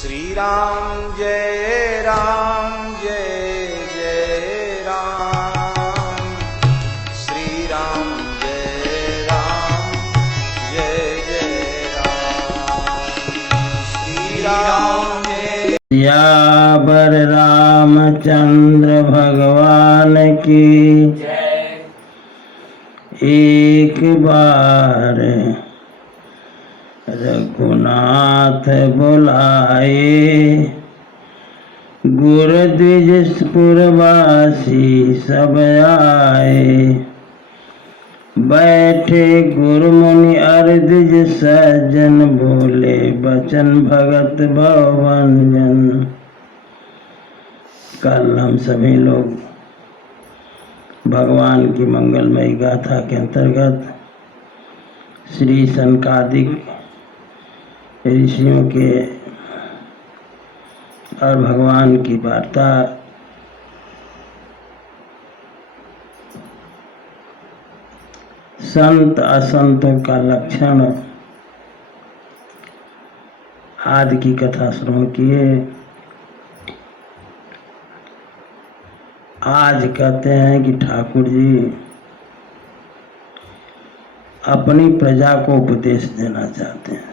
श्री राम जय जय राम। श्री राम जय जय राम। श्री राम जय। सियावर रामचंद्र भगवान की जय। एक बार रघुनाथ बुलाए, गुर द्विजपुरवासी सब आए। बैठे गुरु मुनि अर द्विज सज्जन, बोले बचन भगत भवभंजन। कल हम सभी लोग भगवान की मंगलमयी गाथा के अंतर्गत श्री सनकादिक ऋषियों के और भगवान की वार्ता संत असंतों का लक्षण आदि की कथा श्रवण किए। आज कहते हैं कि ठाकुर जी अपनी प्रजा को उपदेश देना चाहते हैं।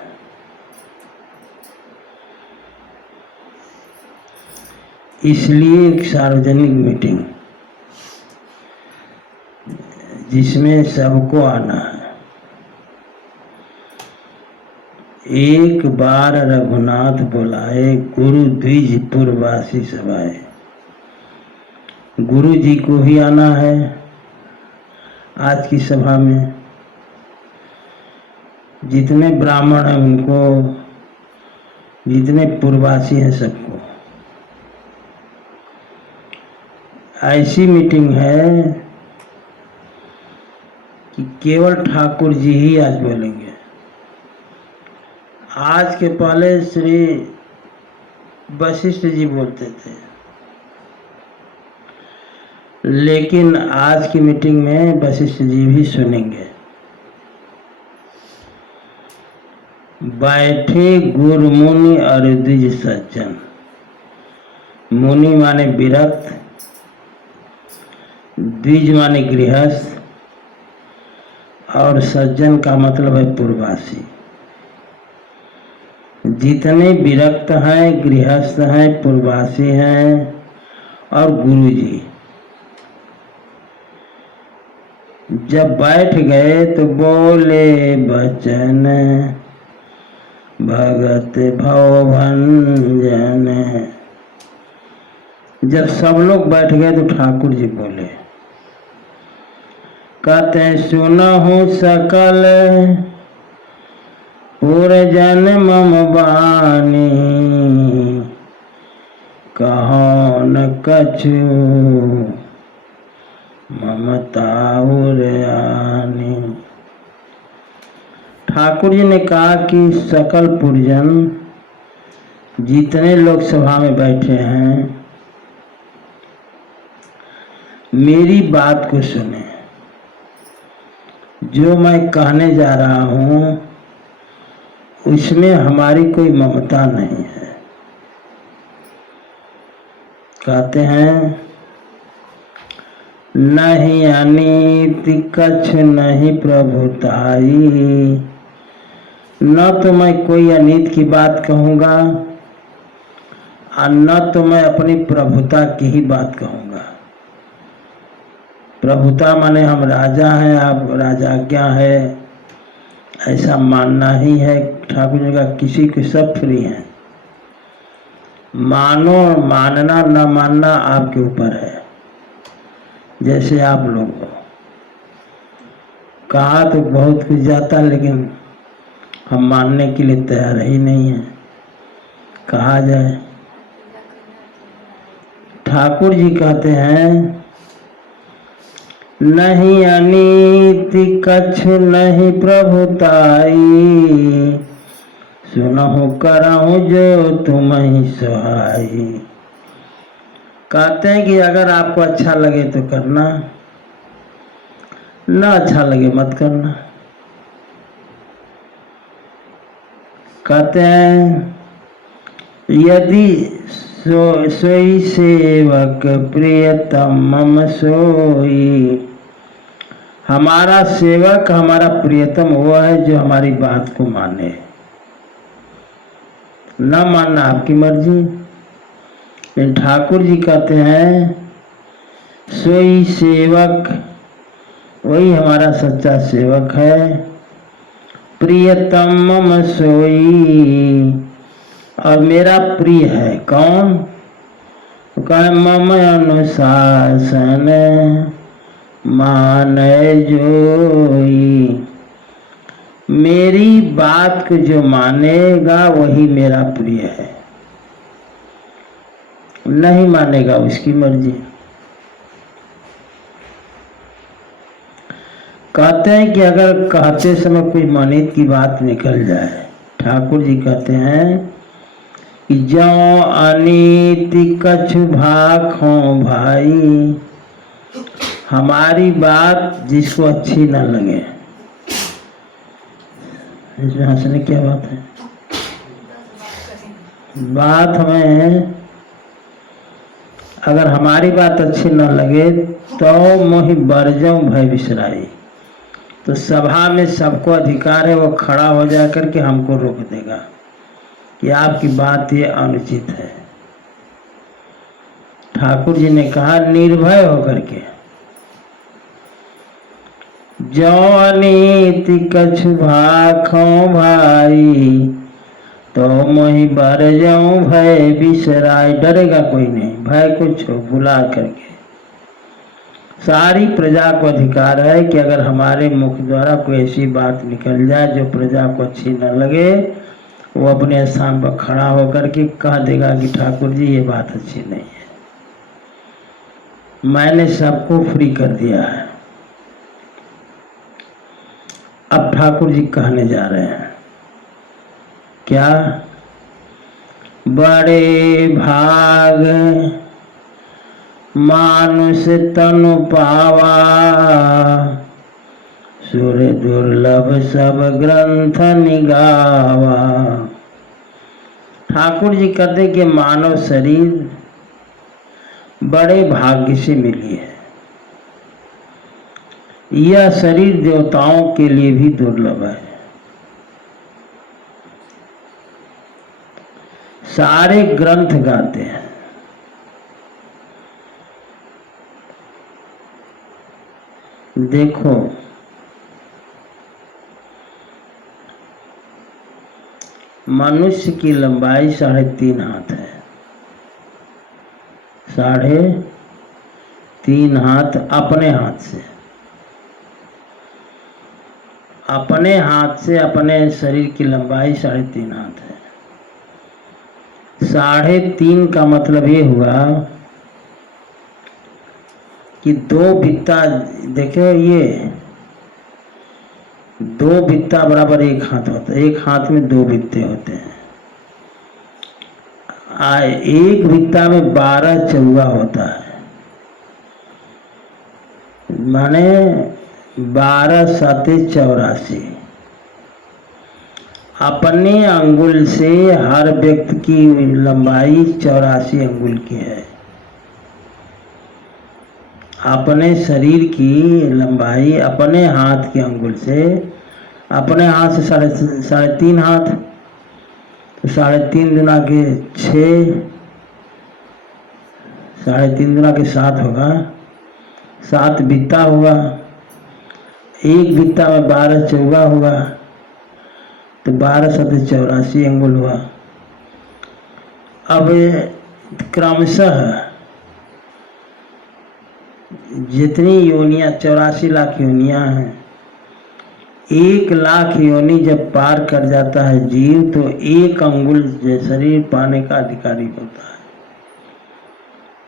इसलिए एक सार्वजनिक मीटिंग जिसमें सबको आना है। एक बार रघुनाथ बुलाए, गुरु द्विजपुरवासी सब आए। गुरु जी को भी आना है आज की सभा में। जितने ब्राह्मण हैं उनको, जितने पूर्ववासी हैं सबको। ऐसी मीटिंग है कि केवल ठाकुर जी ही आज बोलेंगे। आज के पहले श्री वशिष्ठ जी बोलते थे, लेकिन आज की मीटिंग में वशिष्ठ जी भी सुनेंगे। बैठे गुरु मुनि और द्विज सज्जन। मुनि माने विरक्त, द्विज माने गृहस्थ, और सज्जन का मतलब है पूर्ववासी। जितने विरक्त हैं, गृहस्थ हैं, पूर्ववासी हैं और गुरु जी जब बैठ गए तो बोले बचन भगत भवभंजन। जब सब लोग बैठ गए तो ठाकुर जी बोले, कहते हैं सुनहु सकल पुरजन मम बानी, कहो न कछु ममता उरयानी। ठाकुर जी ने कहा कि सकल पुरजन, जितने लोग सभा में बैठे हैं, मेरी बात को सुने। जो मैं कहने जा रहा हूं उसमें हमारी कोई ममता नहीं है। कहते हैं नहीं अनीति कछु नहीं प्रभुताई। न तो मैं कोई अनीत की बात कहूँगा और न तो मैं अपनी प्रभुता की ही बात कहूँगा। प्रभुता माने हम राजा हैं, आप राजा क्या है, ऐसा मानना ही है। ठाकुर जी का किसी को सब फ्री है, मानो मानना न मानना आपके ऊपर है। जैसे आप लोग को कहा तो बहुत कुछ जाता, लेकिन हम मानने के लिए तैयार ही नहीं है। कहा जाए, ठाकुर जी कहते हैं नहीं अनीति कछु नहीं प्रभुताई, सुनहु करहु जो तुम्हें सहाई। कहते हैं कि अगर आपको अच्छा लगे तो करना, न अच्छा लगे मत करना। कहते हैं यदि सोई सेवक प्रियतम मम सोई। हमारा सेवक हमारा प्रियतम वो है जो हमारी बात को माने। न मानना आपकी मर्जी। लेकिन ठाकुर जी कहते हैं सोई सेवक, वही हमारा सच्चा सेवक है। प्रियतम मम सोई, और मेरा प्रिय है कौन? तो कहे मम अनुशासन माने जोई। मेरी बात को जो मानेगा वही मेरा प्रिय है, नहीं मानेगा उसकी मर्जी। कहते हैं कि अगर कहते समय कोई मनित की बात निकल जाए, ठाकुर जी कहते हैं कि जो अनीति कछु भाखो भाई। हमारी बात जिसको अच्छी न लगे, इसमें हंसने क्या बात है? बात हमें अगर हमारी बात अच्छी न लगे तो मोहि बरजों भय बिसराई। तो सभा में सबको अधिकार है, वो खड़ा हो जा करके हमको रोक देगा कि आपकी बात ये अनुचित है। ठाकुर जी ने कहा निर्भय होकर के, जो अनीति कछु भाखो भाई, तो मोहि बरजों भय बिसराई। डरेगा कोई नहीं, भय को छो भुला करके। सारी प्रजा को अधिकार है कि अगर हमारे मुख द्वारा कोई ऐसी बात निकल जाए जो प्रजा को अच्छी न लगे, वो अपने स्थान पर खड़ा होकर के कह देगा कि ठाकुर जी ये बात अच्छी नहीं है, मैंने सबको फ्री कर दिया है। अब ठाकुर जी कहने जा रहे हैं क्या? बड़े भाग मानुष तनु पावा, सुर दुर्लभ सब ग्रंथ निगावा। ठाकुर जी कहते कि मानव शरीर बड़े भाग्य से मिली है। यह शरीर देवताओं के लिए भी दुर्लभ है। सारे ग्रंथ गाते हैं, देखो मनुष्य की लंबाई 3.5 हाथ है। 3.5 हाथ अपने हाथ से, अपने हाथ से अपने शरीर की लंबाई 3.5 हाथ है। 3.5 का मतलब ये हुआ कि 2 बित्ता, देखो ये 2 बित्ता बराबर 1 हाथ होता है। 1 हाथ में 2 बित्ते होते हैं। एक बित्ता में 12 चौवा होता है, माने 12 7 84। अपने अंगुल से हर व्यक्ति की लंबाई 84 अंगुल की है। अपने शरीर की लंबाई अपने हाथ के अंगुल से, अपने हाथ से 3.5 हाथ, तो 3.5 गुना के 6, 3.5 गुना के 7 होगा, 7 बित्ता होगा। 1 बित्ता में 12 चौवा होगा, तो 12 7 84 अंगुल हुआ। अब क्रमशः जितनी योनियां 84 लाख योनियां हैं, 1 लाख योनि जब पार कर जाता है जीव, तो 1 अंगुल शरीर पाने का अधिकारी होता है।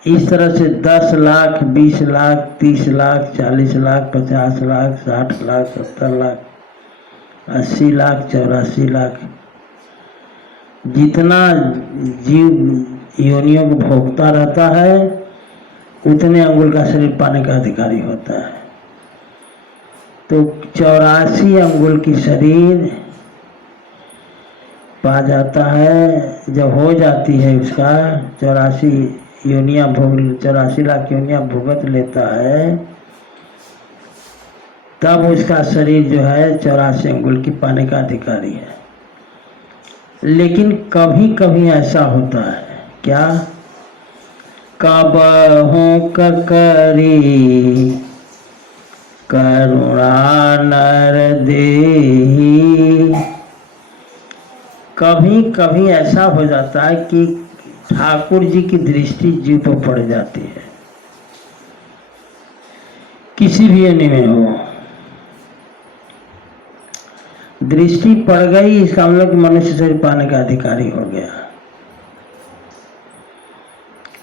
इस तरह से 10 लाख 20 लाख 30 लाख 40 लाख 50 लाख 60 लाख 70 लाख 80 लाख 84 लाख, जितना जीव योनियों को भोगता रहता है उतने अंगुल का शरीर पाने का अधिकारी होता है। तो 84 अंगुल की शरीर पा जाता है। जब हो जाती है उसका 84 योनियाँ भोग 84 लाख योनियाँ भुगत लेता है, तब उसका शरीर जो है 84 अंगुल की पाने का अधिकारी है। लेकिन कभी कभी ऐसा होता है, क्या? कबहु करी करुणा नर देहि। कभी कभी ऐसा हो जाता है कि ठाकुर जी की दृष्टि जीव पर पड़ जाती है, किसी भी योनि में हो, दृष्टि पड़ गई, इसका मतलब कि मनुष्य शरीर पाने का अधिकारी हो गया।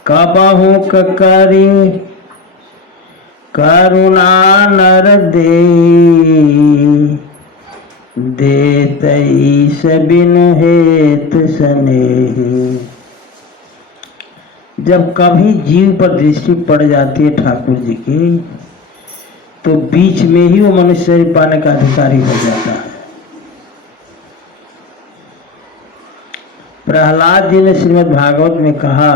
कबहु करी करुणा नर देहि, देतई से बिनु हेत स्नेहि। जब कभी जीव पर दृष्टि पड़ जाती है ठाकुर जी की, तो बीच में ही वो मनुष्य शरीर पाने का अधिकारी हो जाता है। प्रहलाद जी ने श्रीमद् भागवत में कहा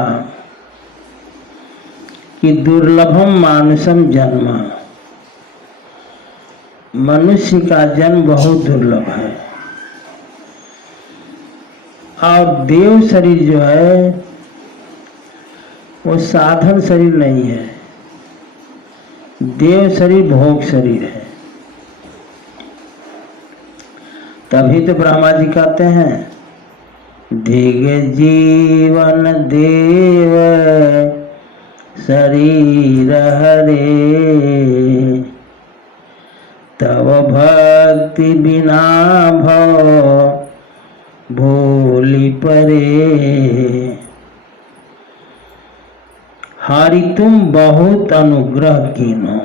कि दुर्लभम मानुषम जन्म, मनुष्य का जन्म बहुत दुर्लभ है। और देव शरीर जो है वो साधन शरीर नहीं है, देव शरीर भोग शरीर है। तभी तो ब्रह्मा जी कहते हैं, दिग जीवन देव शरीर हरे, तव भक्ति बिना भव भूलि परे। हरि तुम बहुत अनुग्रह कीनो।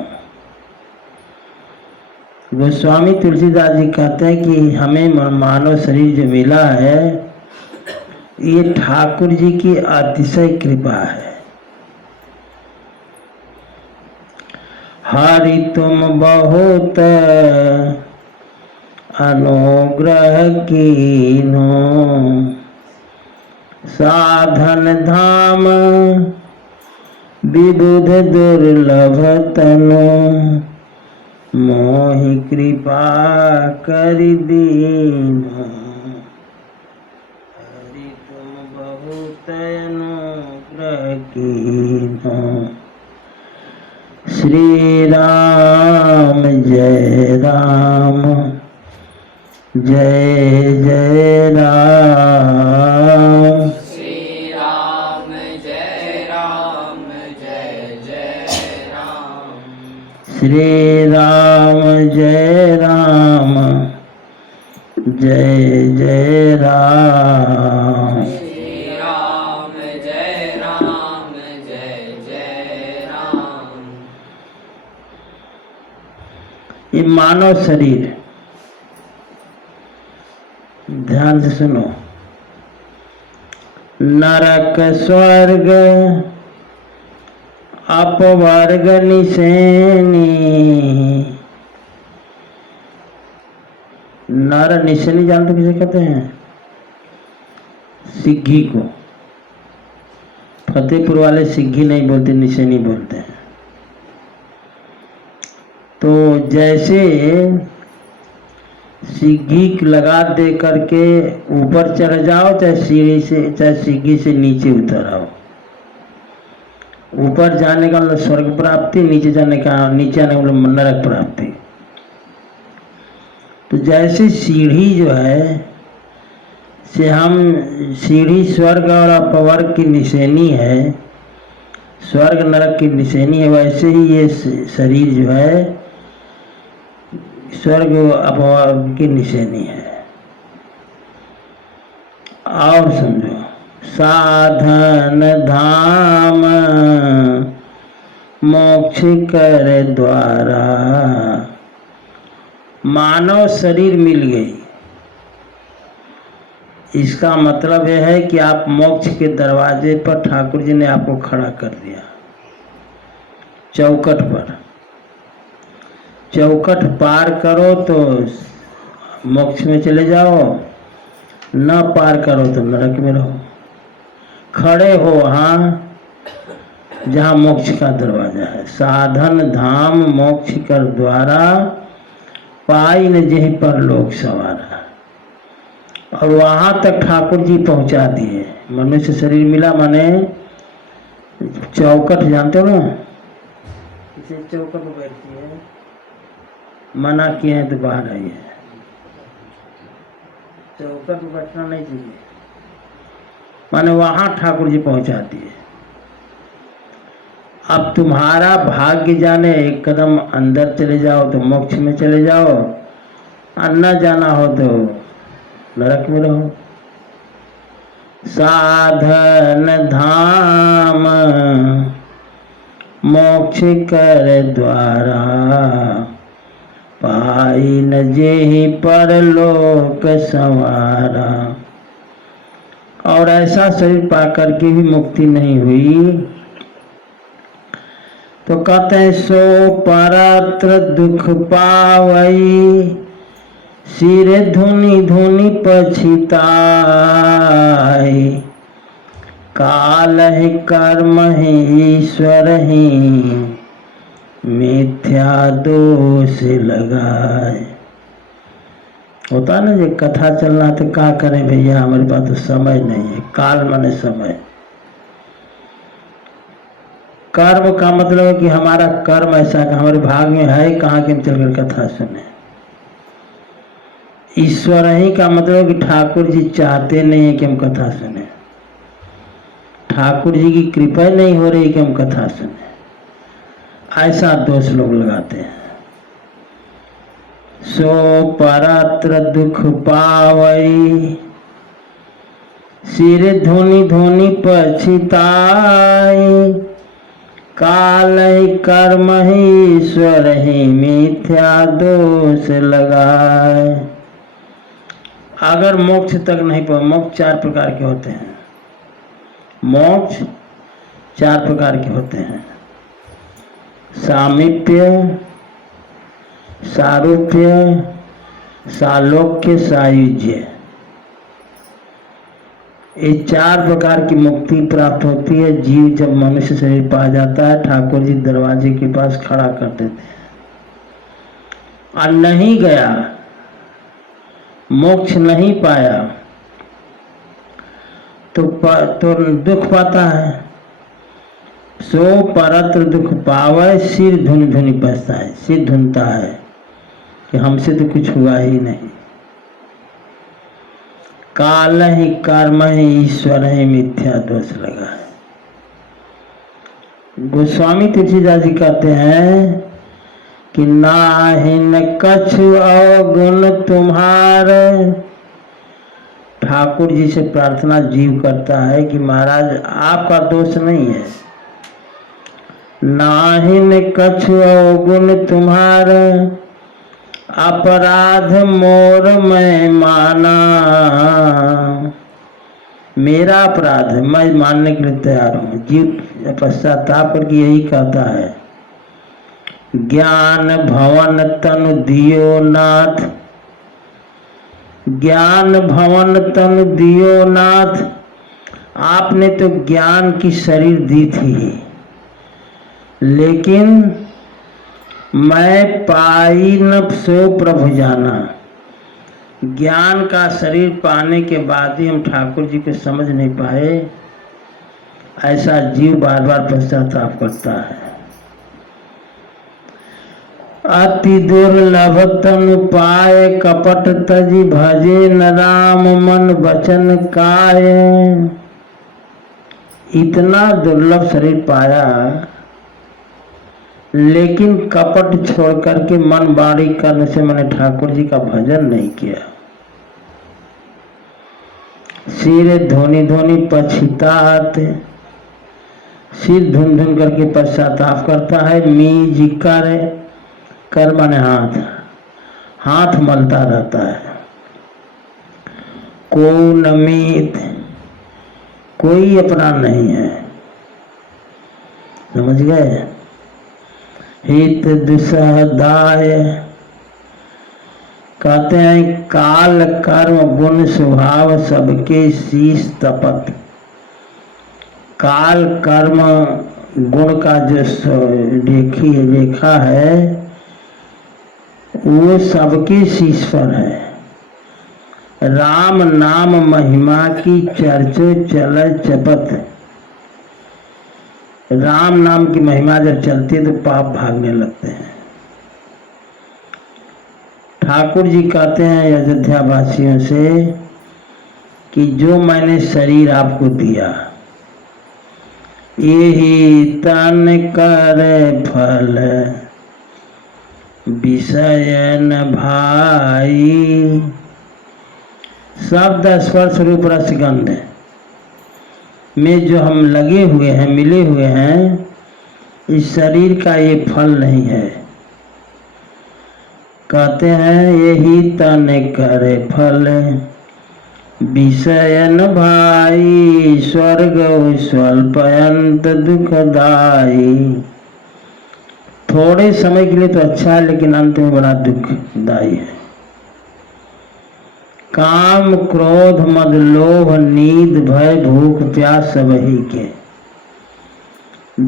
गोस्वामी तुलसीदास जी कहते हैं कि हमें मानव शरीर जो मिला है, ये ठाकुर जी की अतिशय कृपा है। हरि तुम बहुत अनुग्रह कीनो, साधन धाम विबुध दुर्लभ तनु, मोहि कृपा करि दीनो। हरि तुम बहुत अनुग्रह कीनो। श्री राम जय राम, जय जय राम। श्री राम जय राम, जय जय राम। श्री राम जय राम, जय जय राम। श्री राम जय राम, जय जय राम। ये मानव शरीर, ध्यान से सुनो, नरक स्वर्ग अपवर्ग निसेनी। नर निसेनी जानते किसे कहते हैं? सिग्घी को। फतेहपुर वाले सिग्घी नहीं बोलते, निसेनी बोलते हैं। तो जैसे सिग्घी लगा दे करके ऊपर चढ़ जाओ, चाहे सीढ़ी से, चाहे सिग्घी से नीचे उतर आओ। ऊपर जाने का मतलब स्वर्ग प्राप्ति, नीचे जाने का, नीचे आने का मतलब नरक प्राप्ति। तो जैसे सीढ़ी जो है से हम, सीढ़ी स्वर्ग और अपवर्ग की निशानी है, स्वर्ग नरक की निशानी है, वैसे ही ये शरीर जो है स्वर्ग अपवर्ग की निशानी है। और समझो, साधन धाम मोक्ष कर द्वारा। मानव शरीर मिल गई, इसका मतलब यह है कि आप मोक्ष के दरवाजे पर ठाकुर जी ने आपको खड़ा कर दिया, चौखट पर। चौखट पार करो तो मोक्ष में चले जाओ, न पार करो तो नरक में रहो, खड़े हो वहाँ जहाँ मोक्ष का दरवाजा है। साधन धाम मोक्ष कर द्वारा, पाई न जेहि पर लोक सवारा। और वहाँ तक ठाकुर जी पहुँचा दिए। मनुष्य शरीर मिला माने चौकट जानते हो ना, इसे चौकट में बैठती है, मना किए हैं तो बाहर आई है, चौकट में बैठना नहीं चाहिए, माने वहाँ ठाकुर जी पहुँचा दिए। अब तुम्हारा भाग्य जाने, एक कदम अंदर चले जाओ तो मोक्ष में चले जाओ, और न जाना हो तो नरक में रहो। साधन धाम मोक्ष कर द्वारा, पाई न जेहि परलोक संवारा। और ऐसा शरीर पाकर के भी मुक्ति नहीं हुई तो कहते हैं सो परत्र दुख पावई, सिर धुनि धुनि पछिताई, काल ही कर्म ही ईश्वर ही, मिथ्या दोष लगाए। होता ना जो कथा चलना तो क्या करें भैया, हमारे पास तो समय नहीं है। काल माने समय। कर्म का मतलब है कि हमारा कर्म ऐसा कि हमारे भाग में है कहाँ कि हम चलकर कथा सुने। ईश्वर ही का मतलब कि ठाकुर जी चाहते नहीं है कि हम कथा सुने, ठाकुर जी की कृपा नहीं हो रही कि हम कथा सुने, ऐसा दोष लोग लगाते हैं। सो परत्र दुख पावई, सिर धुनि धुनि पछिताई, काल ही कर्म ही ईश्वर ही, मिथ्या दोष लगाए। अगर मोक्ष तक नहीं पहुंचे, मोक्ष 4 प्रकार के होते हैं, मोक्ष 4 प्रकार के होते हैं। सामीप्य, सारूप्य, सालोक्य, सायुज्य। ये 4 प्रकार की मुक्ति प्राप्त होती है। जीव जब मनुष्य शरीर पा जाता है, ठाकुर जी दरवाजे के पास खड़ा कर देते हैं, और नहीं गया, मोक्ष नहीं पाया तो दुख पाता है। सो परत्र दुख पावे, सिर धुनि धुनि बसता है, सिर धुनता है कि हमसे तो कुछ हुआ ही नहीं। काल ही कर्म ही ईश्वर ही, मिथ्या दोष लगा है। गोस्वामी तुलसीदास जी कहते हैं कि नाहिन कछु अवगुण तुम्हारे। ठाकुर जी से प्रार्थना जीव करता है कि महाराज आपका दोष नहीं है। नाहिन कछु अवगुण तुम्हारे, अपराध मोर मैं माना। मेरा अपराध है, मैं मानने के लिए तैयार हूँ। जीव पश्चाताप करके यही कहता है, ज्ञान भवन तनु दियो नाथ, ज्ञान भवन तनु दियो नाथ। आपने तो ज्ञान की शरीर दी थी, लेकिन मैं पाई न सो प्रभु जाना। ज्ञान का शरीर पाने के बाद ही हम ठाकुर जी को समझ नहीं पाए। ऐसा जीव बार बार पश्चाताप करता है। अति दुर्लभ तनु पाए, कपट तजी भजे न राम मन वचन काय। इतना दुर्लभ शरीर पाया, लेकिन कपट छोड़ करके मन बाड़ी करने से मैंने ठाकुर जी का भजन नहीं किया। सिर धोनी धोनी पछितात, सिर धुन धुन करके पश्चाताप करता है। मी जी कर माने हाथ, हाथ मलता रहता है। को नमीत, कोई अपना नहीं है। समझ गए? हित दुसहदाय, कहते हैं काल कर्म गुण स्वभाव सबके शीश तपत। काल कर्म गुण का जो रेखा है वो सबके शीश पर है। राम नाम महिमा की चर्चो चल चपत। राम नाम की महिमा जब चलती है तो पाप भागने लगते हैं। ठाकुर जी कहते हैं अयोध्या वासियों से कि जो मैंने शरीर आपको दिया यही तन कर फल विषय न भाई। शब्द स्पर्श रूप रस गंध में जो हम लगे हुए हैं, मिले हुए हैं, इस शरीर का ये फल नहीं है। कहते हैं यही तन करे फल विषय न भाई। स्वर्ग स्वल्पयंत दुखदाई। थोड़े समय के लिए तो अच्छा है लेकिन अंत में बड़ा दुखदाई है। काम क्रोध मद लोभ नींद भय भूख प्यास सब ही के।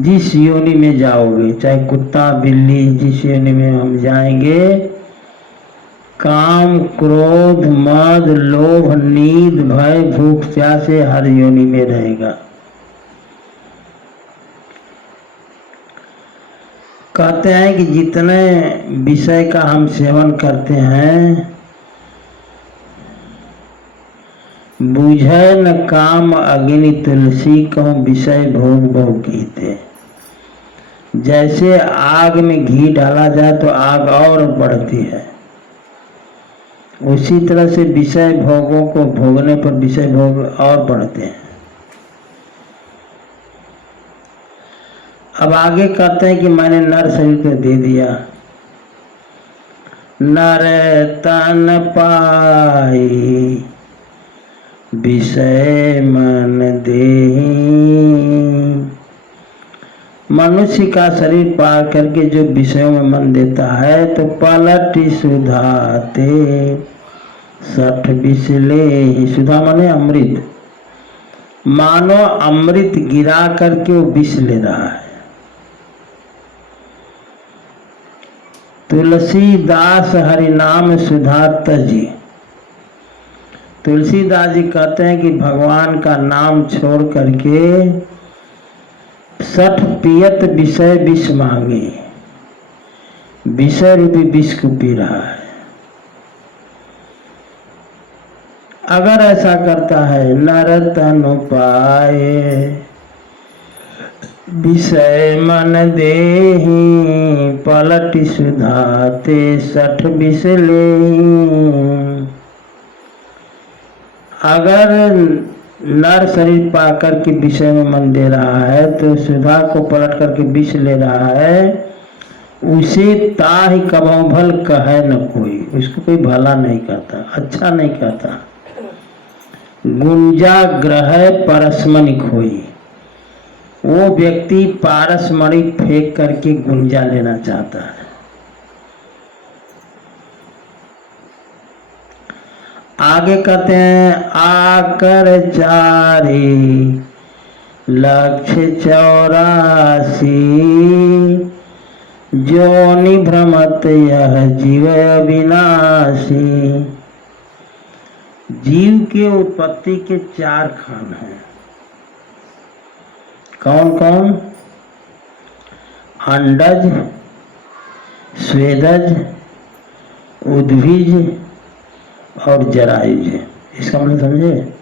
जिस योनि में जाओगे, चाहे कुत्ता बिल्ली, जिस योनि में हम जाएंगे, काम क्रोध मद लोभ नींद भय भूख प्यास से हर योनि में रहेगा। कहते हैं कि जितने विषय का हम सेवन करते हैं, बुझे न काम अग्नि तुलसी कहूँ विषय भोग भोग कीते। जैसे आग में घी डाला जाए तो आग और बढ़ती है, उसी तरह से विषय भोगों को भोगने पर विषय भोग और बढ़ते हैं। अब आगे कहते हैं कि मैंने नर शरीर को दे दिया। नर तन पाई विषय मन देहि। मनुष्य का शरीर पा करके जो विषयों में मन देता है तो पलट सुधाते सठ बिसले। सुधा माने अमृत, मानो अमृत गिरा करके वो विष ले रहा है। तुलसीदास हरिनाम सुधा तजी। तुलसीदास जी कहते हैं कि भगवान का नाम छोड़ करके सठ पियत विषय विष मांगे। विषय रूपी विष को पी रहा है। अगर ऐसा करता है नर तन पाए विषय मन देहि। पलट सुधाते सठ विष लेहि। अगर नर शरीर पाकर के विषय में मन दे रहा है तो सुधा को पलट करके विष ले रहा है। उसे ताहि कबहु भल कहे न कोई। उसको कोई भला नहीं कहता, अच्छा नहीं कहता। गुंजा ग्रह परसमणि खोई। वो व्यक्ति पारसमणि फेंक करके गुंजा लेना चाहता है। आगे कहते हैं आकर चारी लक्ष्य 84 जोनि भ्रमत यह जीव अविनाशी। जीव के उत्पत्ति के 4 खान हैं। कौन कौन? अंडज, स्वेदज, उद्भिज और जरायुज। इसका मतलब समझे?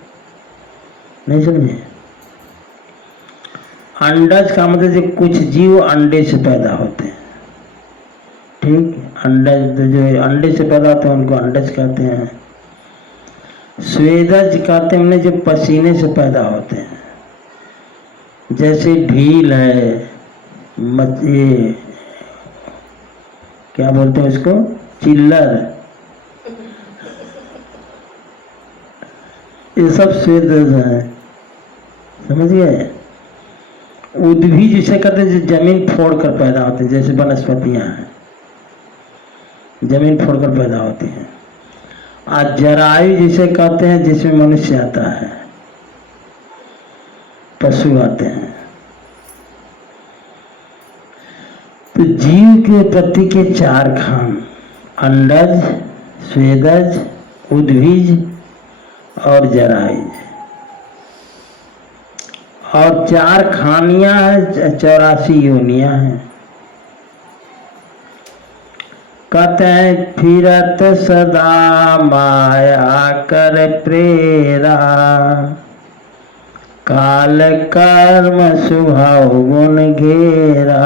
नहीं समझे? अंडज का मतलब जो कुछ जीव अंडे से पैदा होते हैं, ठीक। अंडज जो अंडे से पैदा होते हैं उनको अंडज कहते हैं। स्वेदज कहते हैं उन्हें जो पसीने से पैदा होते हैं, जैसे भील है, ये क्या बोलते हैं उसको, चिल्लर, ये सब स्वेदज है। समझ गए? उद्भिज जिसे कहते हैं जो जमीन फोड़ कर पैदा होते हैं, जैसे वनस्पतियां हैं जमीन फोड़ कर पैदा होती हैं। आज जरायु जिसे कहते हैं, जिसमें मनुष्य आता है, पशु आते हैं। तो जीव के उत्पत्ति के 4 खान, अंडज, स्वेदज, उद्भिज और जरायुज, और 4 खानियां हैं, 84 योनियां हैं। कहते हैं फिरत सदा माया कर प्रेरा, काल कर्म स्वभाव गुण घेरा।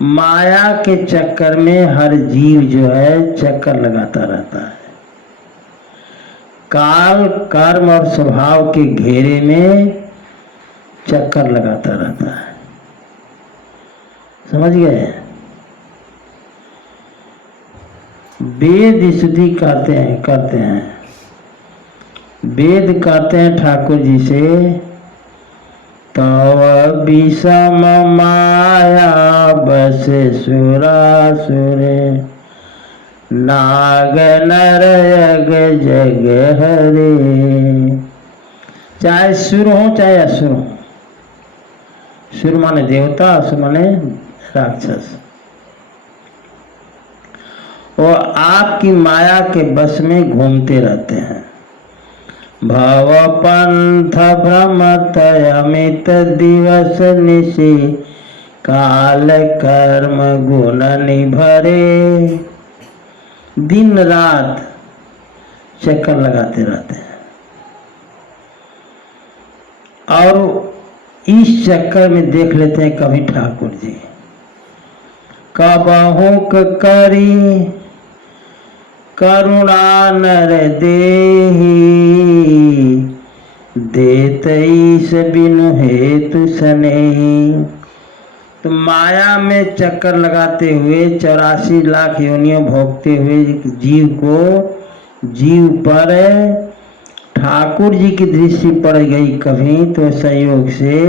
माया के चक्कर में हर जीव जो है चक्कर लगाता रहता है। काल कर्म और स्वभाव के घेरे में चक्कर लगाता रहता है। समझ गए? वेद स्तुति करते हैं। वेद कहते हैं ठाकुर जी से, तव विषम माया बस सुरासुरे, नाग नर यग जग हरे। चाहे सुर हो चाहे असुर हो, सुर माने देवता, असुर माने राक्षस, वो आपकी माया के बस में घूमते रहते हैं। भव पंथ भ्रमत अमित दिवस निशि, काल कर्म गुण निभरे। दिन रात चक्कर लगाते रहते हैं, और इस चक्कर में देख लेते हैं कभी ठाकुर जी कबहुक करी करुणा नर देही, देत ईश बिनु हेतु सनेही। तो माया में चक्कर लगाते हुए 84 लाख योनियों भोगते हुए जीव पर ठाकुर जी की दृष्टि पड़ गई कभी, तो संयोग से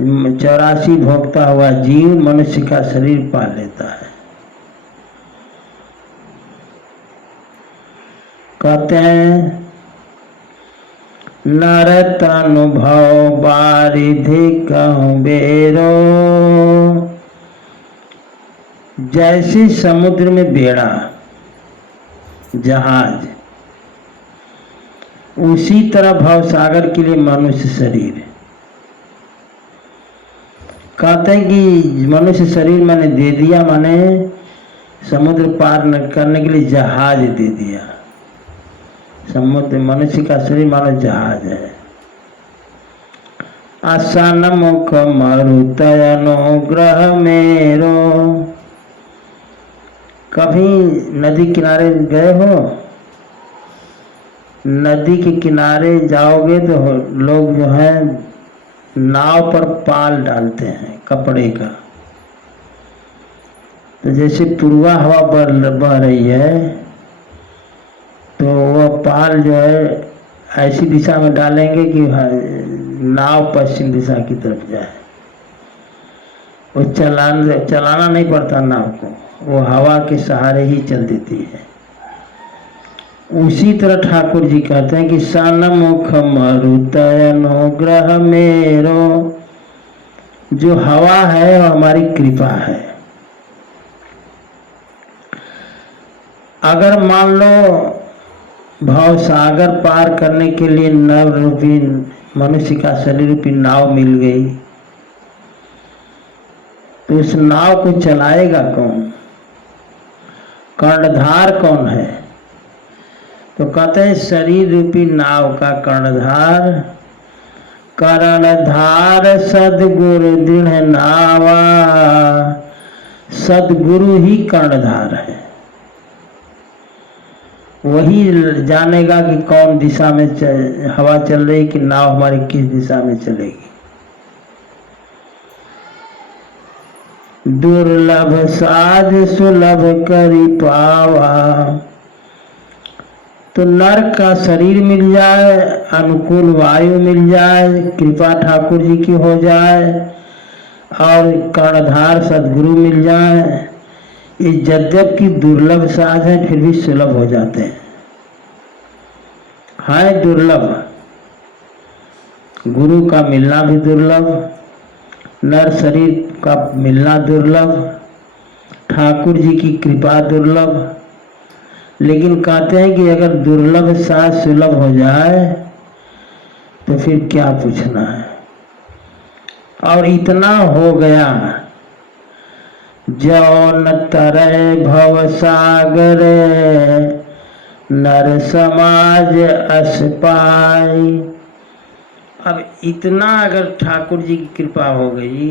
84 भोगता हुआ जीव मनुष्य का शरीर पा लेता है। कहते हैं नरत अनुभव बारिधि कहूँ बेरो, जैसे समुद्र में बेड़ा जहाज, उसी तरह भवसागर के लिए मनुष्य शरीर। कहते हैं कि मनुष्य शरीर मैंने दे दिया, माने समुद्र पार करने के लिए जहाज दे दिया। समुद्र मनुष्य का शरीर मानो जहाज है। आसन मुख मरुतयनो ग्रह मेरो। कभी नदी किनारे गए हो? नदी के किनारे जाओगे तो लोग जो है नाव पर पाल डालते हैं कपड़े का। तो जैसे पूर्वा हवा बह रही है, तो वह पाल जो है ऐसी दिशा में डालेंगे कि नाव पश्चिम दिशा की तरफ जाए। वो चलाना नहीं पड़ता नाव को, वो हवा के सहारे ही चल देती है। उसी तरह ठाकुर जी कहते हैं कि सन्मुख मरुतयनो ग्रह मेरो। जो हवा है वो हमारी कृपा है। अगर मान लो भाव सागर पार करने के लिए नव रूपी मनुष्य का शरीर रूपी नाव मिल गई, तो उस नाव को चलाएगा कौन? कर्णधार कौन है? तो कहते हैं शरीर रूपी नाव का कर्णधार, कर्णधार सदगुरु दृढ़ नावा। सदगुरु ही कर्णधार है। वही जानेगा कि कौन दिशा में हवा चल रही, कि नाव हमारी किस दिशा में चलेगी। दुर्लभ साध सुलभ करी पावा। तो नर का शरीर मिल जाए, अनुकूल वायु मिल जाए, कृपा ठाकुर जी की हो जाए, और कर्णधार सदगुरु मिल जाए, ये यद्यपि दुर्लभ साध है फिर भी सुलभ हो जाते हैं। है दुर्लभ, गुरु का मिलना भी दुर्लभ, नर शरीर का मिलना दुर्लभ, ठाकुर जी की कृपा दुर्लभ। लेकिन कहते हैं कि अगर दुर्लभ साथ सुलभ हो जाए तो फिर क्या पूछना है। और इतना हो गया, जौन तरय भव सागर नर समाज अस पाई। अब इतना अगर ठाकुर जी की कृपा हो गई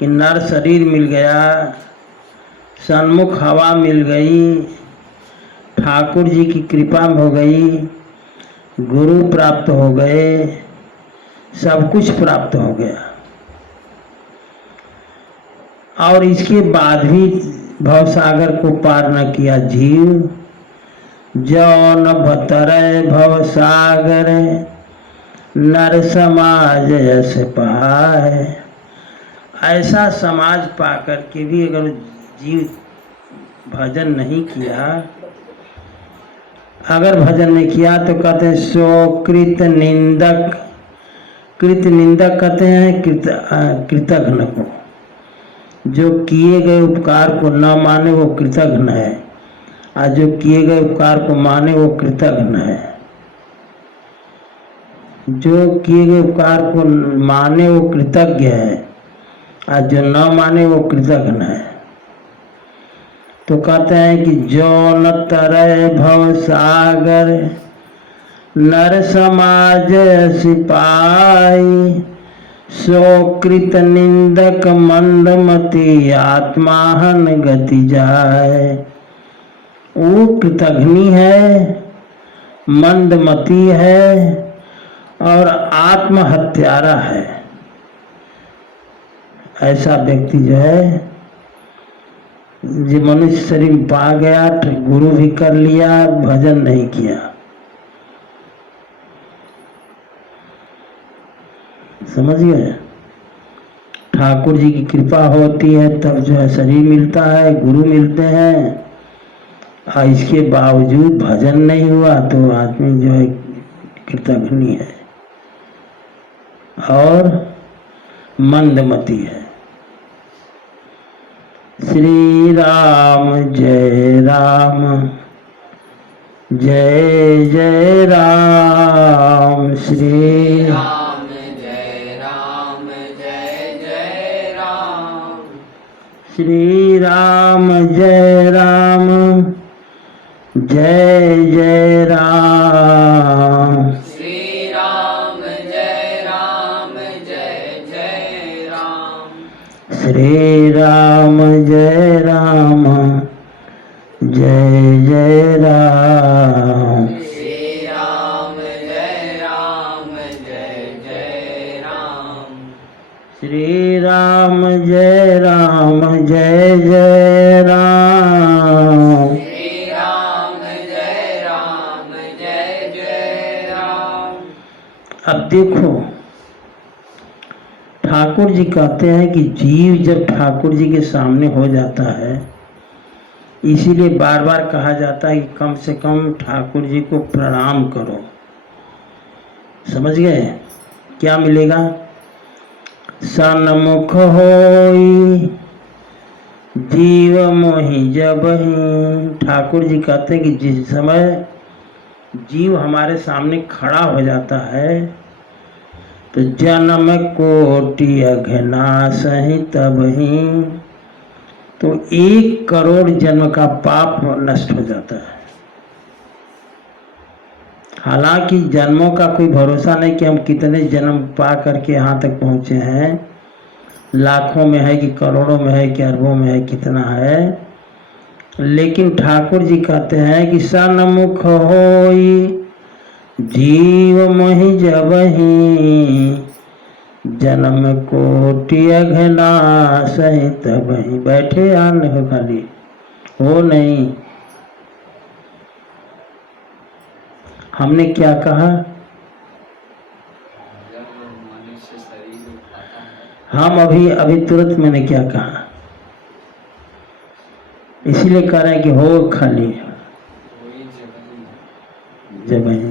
कि नर शरीर मिल गया, सन्मुख हवा मिल गई, ठाकुर जी की कृपा हो गई, गुरु प्राप्त हो गए, सब कुछ प्राप्त हो गया, और इसके बाद भी भवसागर को पार न किया जीव, जौन बतरय भव सागर नर समाज यश पाए। ऐसा समाज पाकर के भी अगर जीव भजन नहीं किया, अगर भजन नहीं किया तो कहते हैं सो कृत निंदक। कृत निंदक कहते हैं कृतघ्न को, जो किए गए उपकार को न माने वो कृतघ्न है, और जो किए गए उपकार को माने वो कृतघ्न है। जो किए गए उपकार को माने वो कृतज्ञ है, और जो न माने वो कृतघ्न है। तो कहते हैं कि जौन तरय भव सागर नर समाज सिपाही, सो कृत निंदक मंदमती आत्माहन गति जाए। वो कृतघ्नी है, मंदमती है और आत्महत्यारा है। ऐसा व्यक्ति जो है, जो मनुष्य शरीर पा गया, गुरु भी कर लिया, भजन नहीं किया। समझ गए? ठाकुर जी की कृपा होती है तब जो है शरीर मिलता है, गुरु मिलते हैं, और इसके बावजूद भजन नहीं हुआ तो आदमी जो है कृतघ्नी है और मंदमती है। श्री राम जय राम, जय जय राम। श्री राम जय राम, जय जय राम। श्री राम जय राम, जय जय राम। श्री राम जय राम, जय जय राम। श्री राम जय राम, जय जय राम। श्री राम जय राम, जय जय राम। श्री राम जय राम, जय जय राम। श्री राम जय राम, जय जय राम। अब देखो, ठाकुर जी कहते हैं कि जीव जब ठाकुर जी के सामने हो जाता है, इसीलिए बार बार कहा जाता है कि कम से कम ठाकुर जी को प्रणाम करो। समझ गए? क्या मिलेगा? सन्मुख होई जीव मोहि जबहि। ठाकुर जी कहते हैं कि जिस समय जीव हमारे सामने खड़ा हो जाता है तो जन्म कोटि अघनासहि तबहि। तो 1 करोड़ जन्म का पाप नष्ट हो जाता है। हालांकि जन्मों का कोई भरोसा नहीं कि हम कितने जन्म पा करके यहाँ तक पहुँचे हैं, लाखों में है कि करोड़ों में है कि अरबों में है, कितना है। लेकिन ठाकुर जी कहते हैं कि सन्मुख होई जीव मोहि जबहि, जन्म कोटि अघनासहि तबहि। बैठे आन हो, खाली हो नहीं। हमने क्या कहा? जब मनुष्य शरीर उठाता है, हम अभी तुरंत मैंने क्या कहा? इसलिए कह रहे हैं कि हो खाली जबहि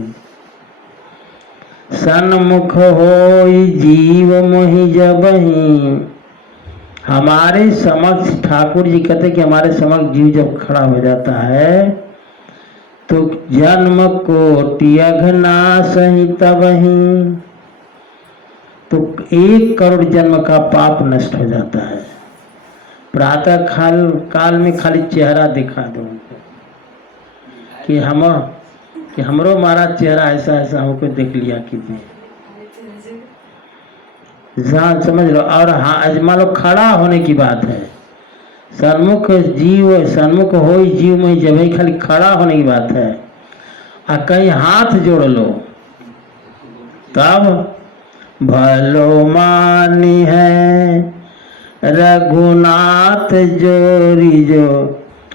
सन्मुख होई जीव मोहि जबहि। हमारे समक्ष ठाकुर जी कहते कि हमारे समक्ष जीव जब खड़ा हो जाता है तो जन्म कोटि अघनासहि तबहि। तो 1 करोड़ जन्म का पाप नष्ट हो जाता है। प्रातः काल में खाली चेहरा दिखा दो उनको कि हमरो महाराज चेहरा ऐसा ऐसा हमको देख लिया कीजिए, जहाँ समझ लो। और हाँ, मान लो खड़ा होने की बात है, सन्मुख हो जीव में जब ही खाली खड़ा होने की बात है। और कहीं हाथ जोड़ लो तब भलो मानी है रघुनाथ जोरी जो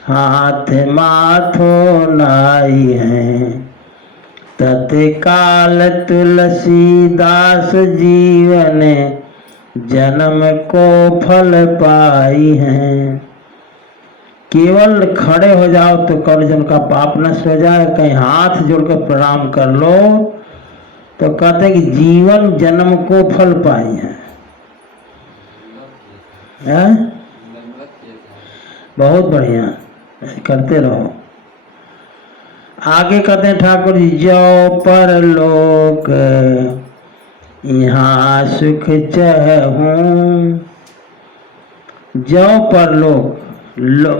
हाथ माथो नाई है। तत्काल तुलसीदास जीवन जन्म को फल पाई है। केवल खड़े हो जाओ तो करोड़ जन्म का पाप नष्ट हो जाए। कहीं हाथ जोड़कर प्रणाम कर लो तो कहते हैं कि जीवन जन्म को फल पाई है। बहुत बढ़िया, करते रहो। आगे कहते हैं ठाकुर जी, जो परलोक यहाँ सुख चाहूं। जो परलोक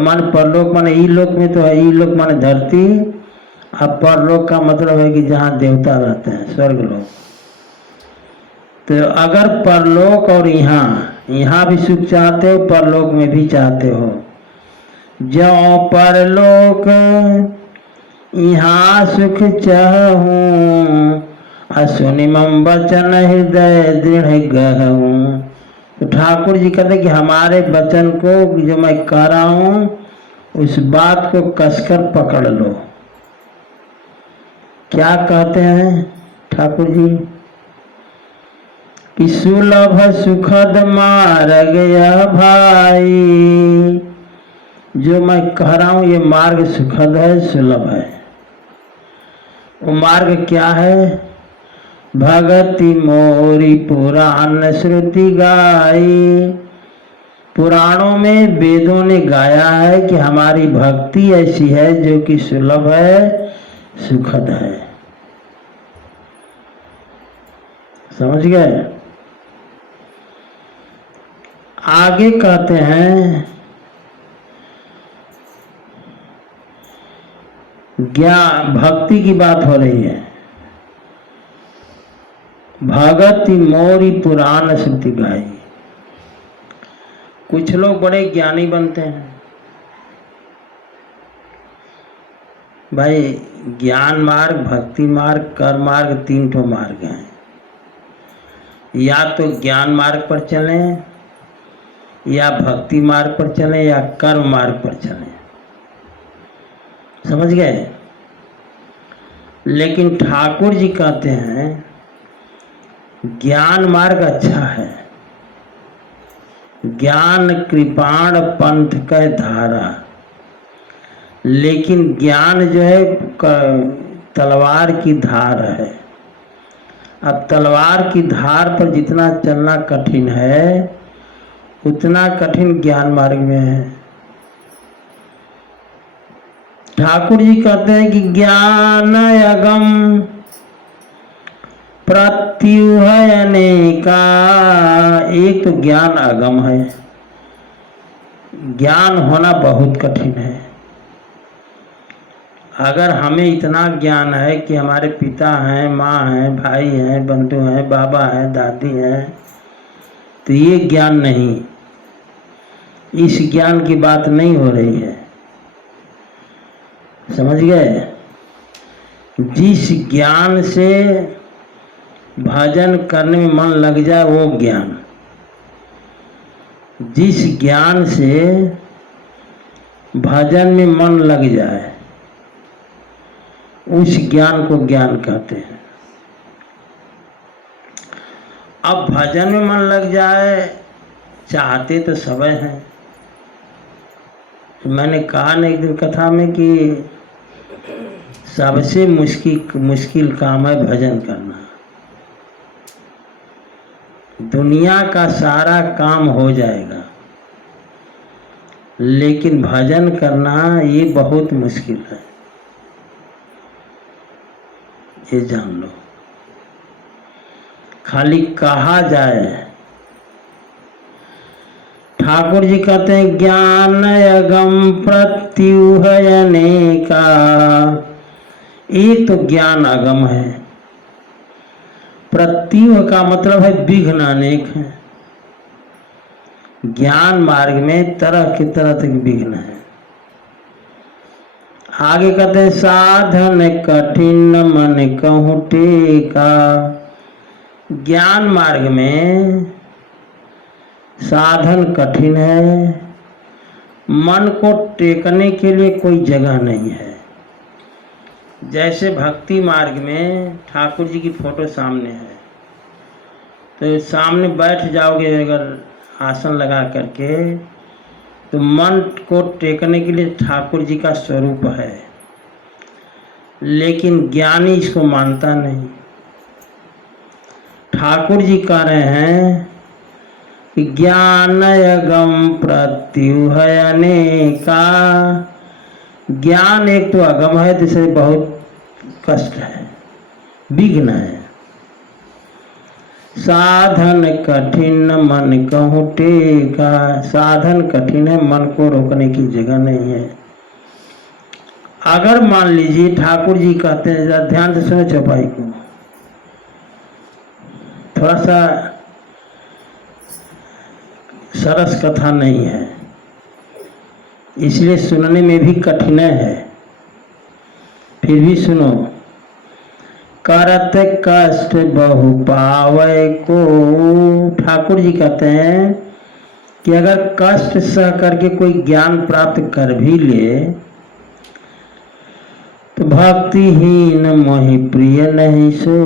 मान परलोक माने ई लोक में तो है, ई लोक माने धरती। अब परलोक का मतलब है कि जहाँ देवता रहते हैं, स्वर्ग लोक। तो अगर परलोक और यहाँ भी सुख चाहते हो, परलोक में भी चाहते हो। जो परलोक यहाँ सुख चाहूं, असुनिमं वचन हृदय दृढ़ गहूं। तो ठाकुर जी कहते कि हमारे वचन को जो मैं कह रहा हूं उस बात को कसकर पकड़ लो। क्या कहते हैं ठाकुर जी कि सुलभ सुखद मार्ग यह भाई। जो मैं कह रहा हूं ये मार्ग सुखद है, सुलभ है। वो मार्ग क्या है? भगति मोरी पुराण श्रुति गाई। पुराणों में वेदों ने गाया है कि हमारी भक्ति ऐसी है जो कि सुलभ है, सुखद है। समझ गए? आगे कहते हैं ज्ञान भक्ति की बात हो रही है। भगति मोरी पुराण श्रुति गाई। कुछ लोग बड़े ज्ञानी बनते हैं भाई। ज्ञान मार्ग, भक्ति मार्ग, कर्म मार्ग, 3 ठो मार्ग हैं। या तो ज्ञान मार्ग पर चलें, या भक्ति मार्ग पर चलें, या कर्म मार्ग पर चलें। समझ गए? लेकिन ठाकुर जी कहते हैं ज्ञान मार्ग अच्छा है। ज्ञान कृपाण पंथ का धारा। लेकिन ज्ञान जो है तलवार की धार है। अब तलवार की धार पर जितना चलना कठिन है उतना कठिन ज्ञान मार्ग में है। ठाकुर जी कहते हैं कि ज्ञान अगम प्रत्युहय अनेका। एक तो ज्ञान अगम है, ज्ञान होना बहुत कठिन है। अगर हमें इतना ज्ञान है कि हमारे पिता हैं, माँ हैं, भाई हैं, बंधु हैं, बाबा हैं, दादी हैं, तो ये ज्ञान नहीं, इस ज्ञान की बात नहीं हो रही है। समझ गए? जिस ज्ञान से भजन करने में मन लग जाए वो ज्ञान, जिस ज्ञान से भजन में मन लग जाए उस ज्ञान को ज्ञान कहते हैं। अब भजन में मन लग जाए चाहते तो सब हैं, मैंने कहा ना एक दिन कथा में कि सबसे मुश्किल काम है भजन करना। दुनिया का सारा काम हो जाएगा, लेकिन भजन करना ये बहुत मुश्किल है, ये जान लो। खाली कहा जाए। ठाकुर जी कहते हैं ज्ञान अगम प्रत्युह अनेका। एक तो ज्ञान अगम है, प्रत्युह का मतलब है विघ्न अनेक है। ज्ञान मार्ग में तरह की तरह के विघ्न है। आगे कहते हैं साधन कठिन मन कहूँ टेका। ज्ञान मार्ग में साधन कठिन है, मन को टेकने के लिए कोई जगह नहीं है। जैसे भक्ति मार्ग में ठाकुर जी की फोटो सामने है, तो सामने बैठ जाओगे अगर आसन लगा करके, तो मन को टेकने के लिए ठाकुर जी का स्वरूप है, लेकिन ज्ञानी इसको मानता नहीं। ठाकुर जी कह रहे हैं कि ज्ञान अगम प्रत्युह अनेका। ज्ञान एक तो अगम है, जिसे बहुत कष्ट है, विघ्न है। साधन कठिन मन कहूँ टेका। साधन कठिन है, मन को रोकने की जगह नहीं है। अगर मान लीजिए ठाकुर जी कहते हैं, जरा ध्यान से सुनो चौपाई को, थोड़ा सा सरस कथा नहीं है, इसलिए सुनने में भी कठिन है, फिर भी सुनो। करत कष्ट बहु पावे को। ठाकुर जी कहते हैं कि अगर कष्ट सह करके कोई ज्ञान प्राप्त कर भी ले, तो भक्तिहीन मोहि प्रिय नहीं सो।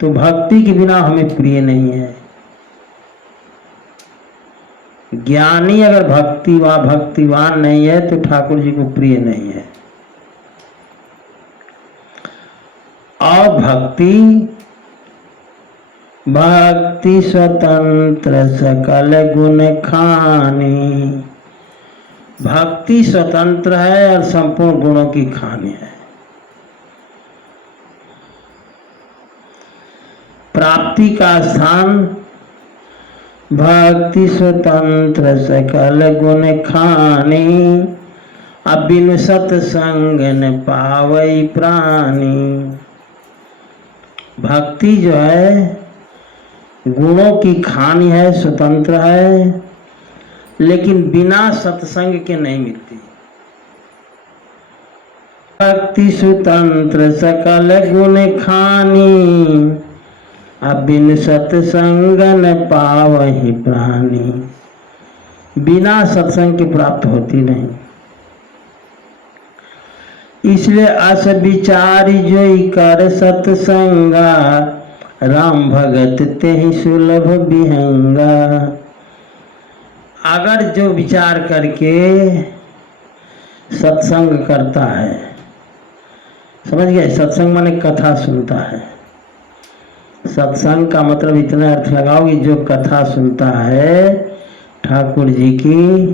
तो भक्ति के बिना हमें प्रिय नहीं है। ज्ञानी अगर भक्तिवान नहीं है तो ठाकुर जी को प्रिय नहीं है। और भक्ति स्वतंत्र सकल गुण खानी। भक्ति स्वतंत्र है और संपूर्ण गुणों की खानी है। प्राप्ति का स्थान भक्ति स्वतंत्र सकल गुण खानी। अब बिनु सत्संग न पावई प्राणी। भक्ति जो है गुणों की खानी है, स्वतंत्र है, लेकिन बिना सत्संग के नहीं मिलती। भक्ति स्वतंत्र सकल गुण खानी। अब बिन सत्संग न पावहि प्राणी। बिना सत्संग के प्राप्त होती नहीं। इसलिए अस विचारी जोई कर सत्संगा। राम भगत तेहि सुलभ विहंगा। अगर जो विचार करके सत्संग करता है, समझ गए? सत्संग माने कथा सुनता है। सत्संग का मतलब इतना अर्थ लगाओ कि जो कथा सुनता है ठाकुर जी की,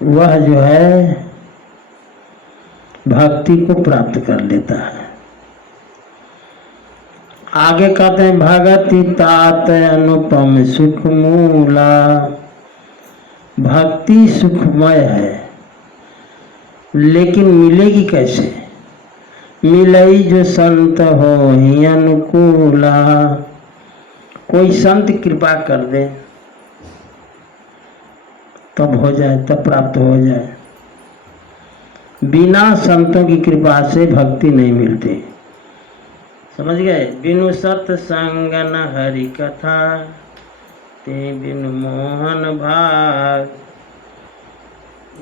वह जो है भक्ति को प्राप्त कर लेता है। आगे कहते हैं भगति तात अनुपम सुख मूला। भक्ति सुखमय है, लेकिन मिलेगी कैसे? मिलई जो संत हो ही अनुकूला। कोई संत कृपा कर दे तब हो जाए, तब प्राप्त हो जाए। बिना संतों की कृपा से भक्ति नहीं मिलती। समझ गए? बिनु सत्संग न हरि कथा। ते बिनु मोहन भाग।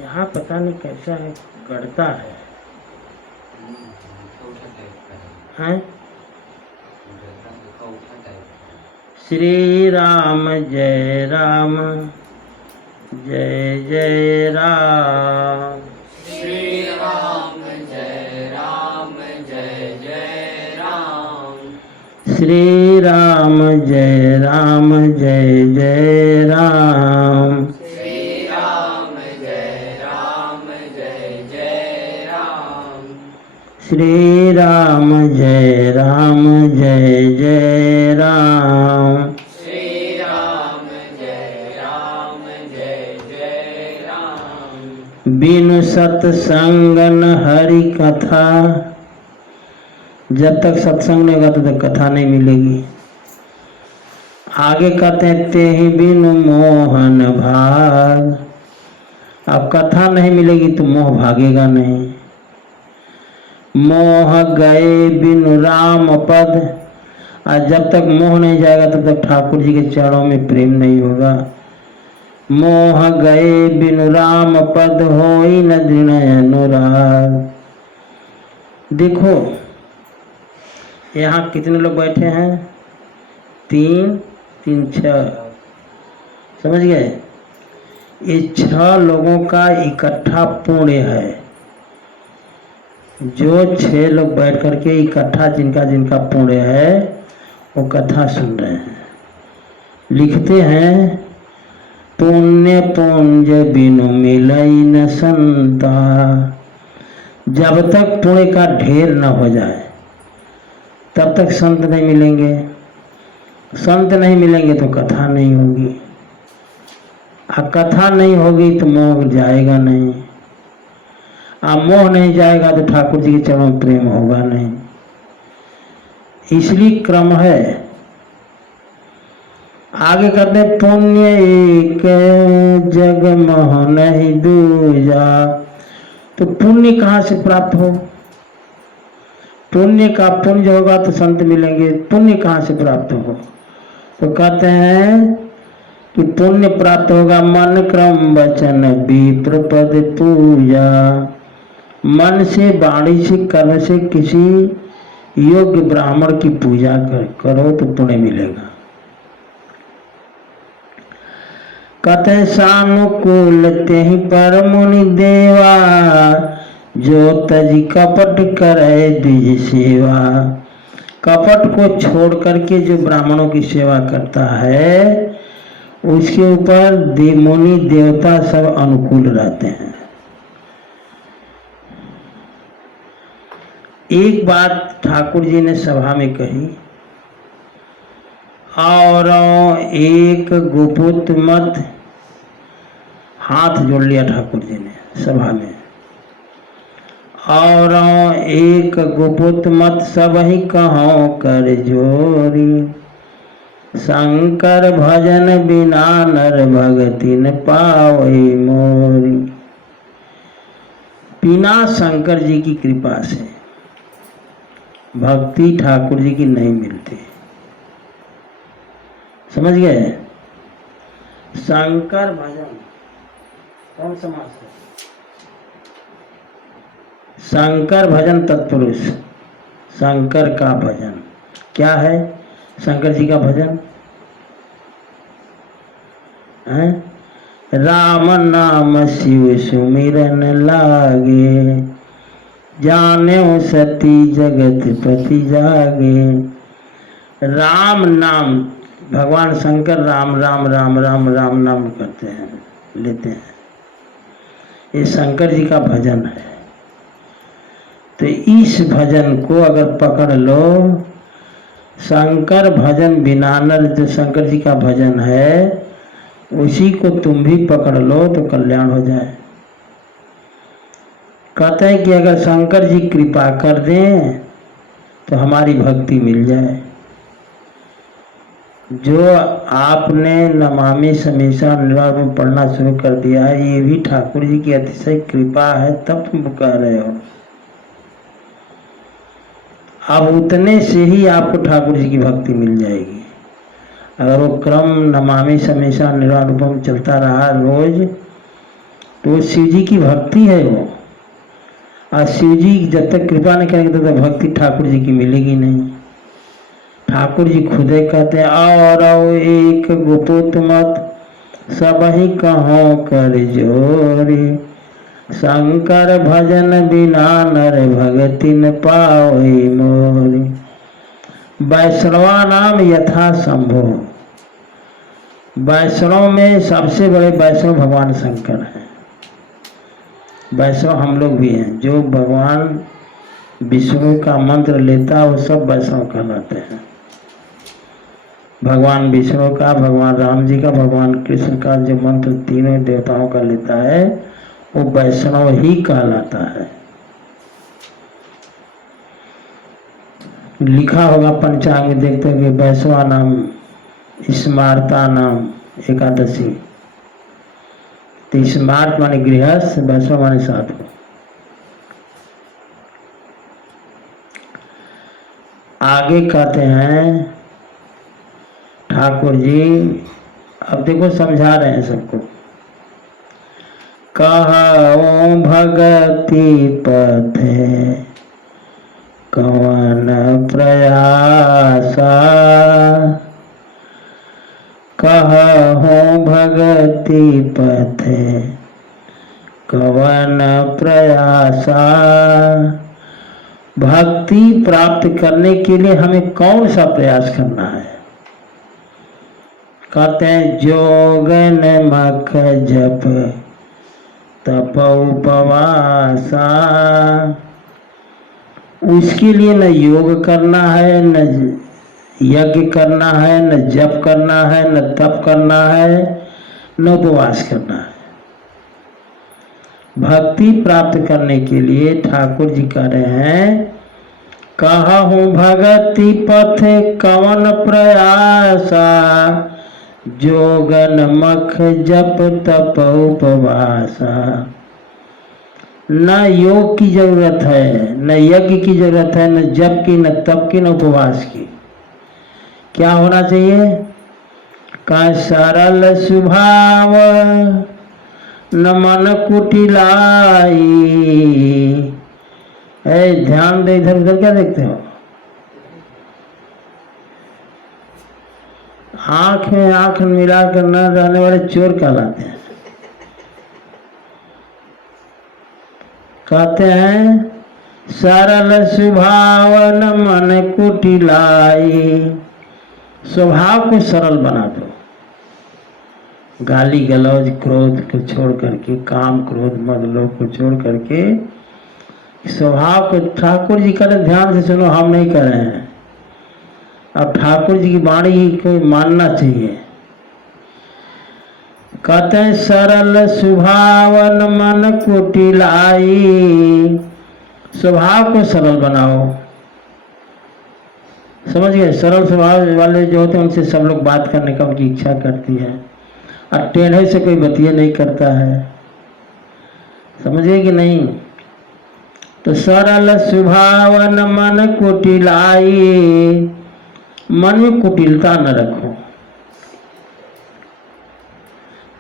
यहाँ पता नहीं कैसा है, गढ़ता है हैं? श्री राम जय राम, जय जय राम। श्री राम जय राम जय जय राम। श्री राम जय राम जय जय राम। श्री राम जय राम जय जय राम। श्री राम जय राम जय जय राम। श्री राम जय राम जय जय राम। बिनु सत्संग न हरि कथा, जब तक सत्संग नहीं होगा तब तक कथा नहीं मिलेगी। आगे कहते हैं ते ही बिनु मोहन भाग, अब कथा नहीं मिलेगी तो मोह भागेगा नहीं। मोह गए बिनु राम पद, और जब तक मोह नहीं जाएगा तब तक ठाकुर जी के चरणों में प्रेम नहीं होगा। मोह गए बिनु राम पद होई न दृढ़ अनुराग। देखो यहाँ कितने लोग बैठे हैं? 3 3 6, समझ गए? ये 6 लोगों का इकट्ठा पुण्य है। जो 6 लोग बैठ करके इकट्ठा जिनका जिनका पुण्य है वो कथा सुन रहे हैं। लिखते हैं पुण्य पुंज बिनु मिलई न संता, जब तक पुण्य का ढेर न हो जाए तब तक संत नहीं मिलेंगे। संत नहीं मिलेंगे तो कथा नहीं होगी, और कथा नहीं होगी तो मोह जाएगा नहीं, और मोह नहीं जाएगा तो ठाकुर जी के चरणों में प्रेम होगा नहीं। इसलिए क्रम है। आगे करते पुण्य एक जग मोह नहीं दूजा, तो पुण्य कहाँ से प्राप्त हो? पुण्य का पुंज होगा तो संत मिलेंगे। पुण्य कहाँ से प्राप्त हो? तो कहते हैं कि पुण्य प्राप्त होगा मन क्रम वचन विप्र पद पूजा। मन से, वाणी से, कर्म से किसी योग्य ब्राह्मण की पूजा करो तो पुण्य मिलेगा। कहते हैं सानुकूल तेहि पर मुनि देवा, जो तजी कपट करे द्विज सेवा। कपट को छोड़ करके जो ब्राह्मणों की सेवा करता है उसके ऊपर मुनि देवता सब अनुकूल रहते हैं। एक बात ठाकुर जी ने सभा में कही, और एक गुप्त मत, हाथ जोड़ लिया ठाकुर जी ने सभा में, और एक गुप्त मत सब ही कहो कर जोरी। शंकर भजन बिना नर भगति न पावई मोरी। बिना शंकर जी की कृपा से भक्ति ठाकुर जी की नहीं मिलती। समझ गए? शंकर भजन कौन समास है? शंकर भजन तत्पुरुष, शंकर का भजन क्या है? शंकर जी का भजन है राम नाम शिव सुमिरन लागे, जाने सती जगत पति जागे। राम नाम, भगवान शंकर राम राम राम राम राम नाम करते हैं, लेते हैं। ये शंकर जी का भजन है। तो इस भजन को अगर पकड़ लो, शंकर भजन बिना नर, जो शंकर जी का भजन है उसी को तुम भी पकड़ लो तो कल्याण हो जाए। कहते हैं कि अगर शंकर जी कृपा कर दें तो हमारी भक्ति मिल जाए। जो आपने नमामि समीसा निर्वाण पढ़ना शुरू कर दिया है, ये भी ठाकुर जी की अतिशय कृपा है, तब तुम कह रहे हो। अब उतने से ही आपको ठाकुर जी की भक्ति मिल जाएगी। अगर वो क्रम नमामि समीसा निर्वाण रूपम चलता रहा रोज, तो शिव जी की भक्ति है वो। और शिव जी जब तक कृपा नहीं करेंगे तब तक भक्ति ठाकुर जी की मिलेगी नहीं। ठाकुर जी खुद ही कहते हैं और एक गुप्त मत सबहि कहो कर जोरी। शंकर भजन बिना नर भगति न पावई मोरी। वैष्णवा नाम यथा संभो। वैष्णव में सबसे बड़े वैष्णव भगवान शंकर हैं। वैष्णव हम लोग भी हैं। जो भगवान विष्णु का मंत्र लेता है वो सब वैष्णव कहलाते हैं। भगवान विष्णु का, भगवान राम जी का, भगवान कृष्ण का जो मंत्र तीनों देवताओं का लेता है वो वैष्णव ही कहलाता है। लिखा होगा पंचांग में, देखते हो कि वैष्णवा नाम स्मार्ता नाम एकादशी। तो स्मार्त माने गृहस्थ, वैष्णव माने साधु। आगे कहते हैं ठाकुर जी, अब देखो समझा रहे हैं सबको। कहूँ भगति पथे कवन प्रयासा। कहूँ भगति पथे कवन प्रयासा। भक्ति प्राप्त करने के लिए हमें कौन सा प्रयास करना है? कहते हैं जोगन मख जप तप उपवासा। उसके लिए न योग करना है, न यज्ञ करना है, न जप करना है, न तप करना है, न उपवास करना है। भक्ति प्राप्त करने के लिए ठाकुर जी कह रहे हैं कहूँ भगति पथ कवन प्रयासा। जोगन मख जप तप उपवासा। न योग की जरूरत है, न यज्ञ की जरूरत है, न जप की, न तप की, न उपवास की। क्या होना चाहिए? का सरल स्वभाव न मन कुटिलाई। ध्यान दे, इधर उधर क्या देखते हो? आंख में आंख मिलाकर न रहने वाले चोर कहलाते हैं। कहते हैं सरल स्वभाव न मन कुटिलाई। स्वभाव को सरल बना दो। गाली गलौज क्रोध को छोड़ करके, काम क्रोध मद लोभ को छोड़ करके स्वभाव को, ठाकुर जी करें ध्यान से सुनो, हम नहीं कर रहे हैं। अब ठाकुर जी की वाणी को मानना चाहिए। कहते हैं सरल स्वभावन मन कुटिलाई। स्वभाव को सरल बनाओ। समझ गए? सरल स्वभाव वाले जो होते हैं उनसे सब लोग बात करने का उनकी इच्छा करती है, और टेढ़े से कोई बतिया नहीं करता है। समझ गए कि नहीं? तो सरल स्वभावन मन कुटिलाई। मन में कुटिलता न रखो।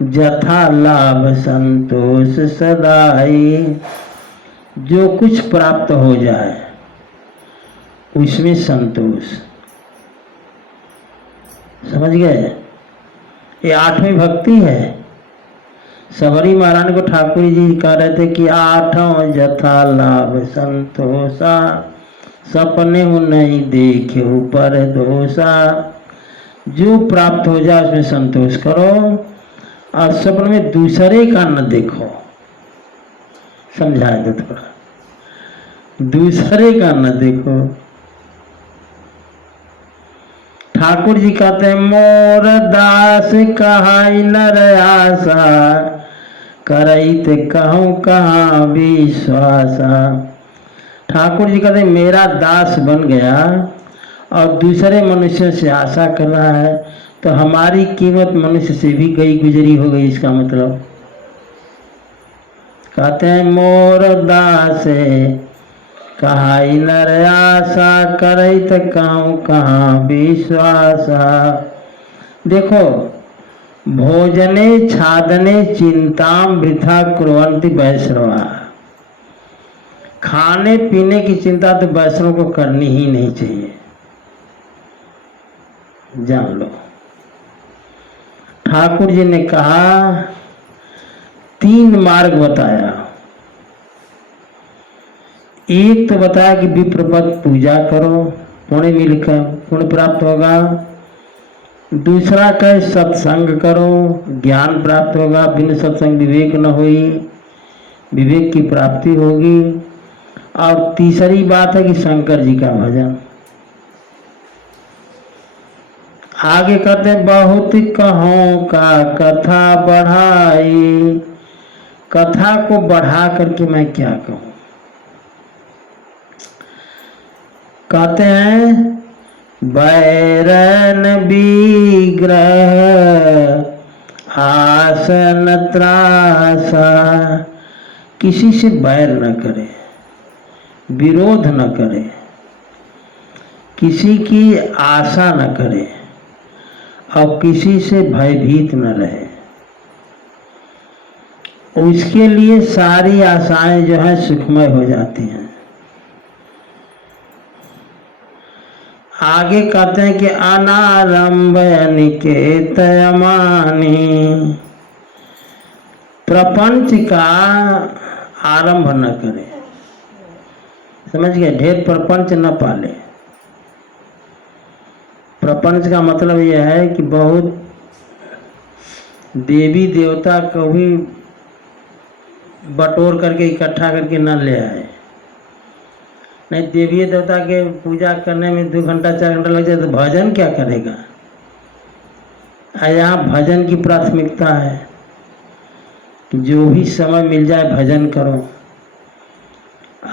जथा लाभ संतोष सदाई। जो कुछ प्राप्त हो जाए उसमें संतोष। समझ गए? ये 8वीं भक्ति है। सबरी महारानी को ठाकुर जी कह रहे थे कि 8 जथा लाभ संतोषा। सपने हो नहीं देखे ऊपर दोषा। जो प्राप्त हो जाए उसमें संतोष करो, और सपने में दूसरे का न देखो। समझा दो थोड़ा। दूसरे का न देखो। ठाकुर जी कहते हैं मोर दास कहाई नर आशा। करई ते कहूँ कहाँ विश्वासा। ठाकुर जी कहते हैं मेरा दास बन गया और दूसरे मनुष्य से आशा कर रहा है, तो हमारी कीमत मनुष्य से भी गई गुजरी हो गई। इसका मतलब कहते हैं मोर दास कहाई नर आशा। करई त कहूँ कहाँ विश्वासा। देखो, भोजने छादने चिंताम वृथा कुर्वन्ति वैष्णवा। खाने पीने की चिंता तो वैष्णव को करनी ही नहीं चाहिए, जान लो। ठाकुर जी ने कहा 3 मार्ग बताया। एक तो बताया कि विप्रपद पूजा करो, पुण्य मिलकर पुण्य प्राप्त होगा। दूसरा कहे सत्संग करो, ज्ञान प्राप्त होगा, बिन सत्संग विवेक न होई, विवेक की प्राप्ति होगी। और तीसरी बात है कि शंकर जी का भजन। आगे कहते बहुत कहों का कथा बढ़ाई, कथा को बढ़ा करके मैं क्या कहूँ। कहते हैं बैरन विग्रह आसन त्रासा, किसी से बैर न करे, विरोध न करे, किसी की आशा न करे और किसी से भयभीत न रहे। उसके लिए सारी आशाएं जो है सुखमय हो जाती हैं। आगे कहते हैं कि अनारंभ अनिकेत अमानी, प्रपंच का आरंभ न करे। समझ गए, ढेर प्रपंच न पाले। प्रपंच का मतलब यह है कि बहुत देवी देवता को भी बटोर करके इकट्ठा करके न ले आए। नहीं, देवी देवता के पूजा करने में 2 घंटा 4 घंटा लग जाए तो भजन क्या करेगा। यहाँ भजन की प्राथमिकता है कि जो भी समय मिल जाए भजन करो।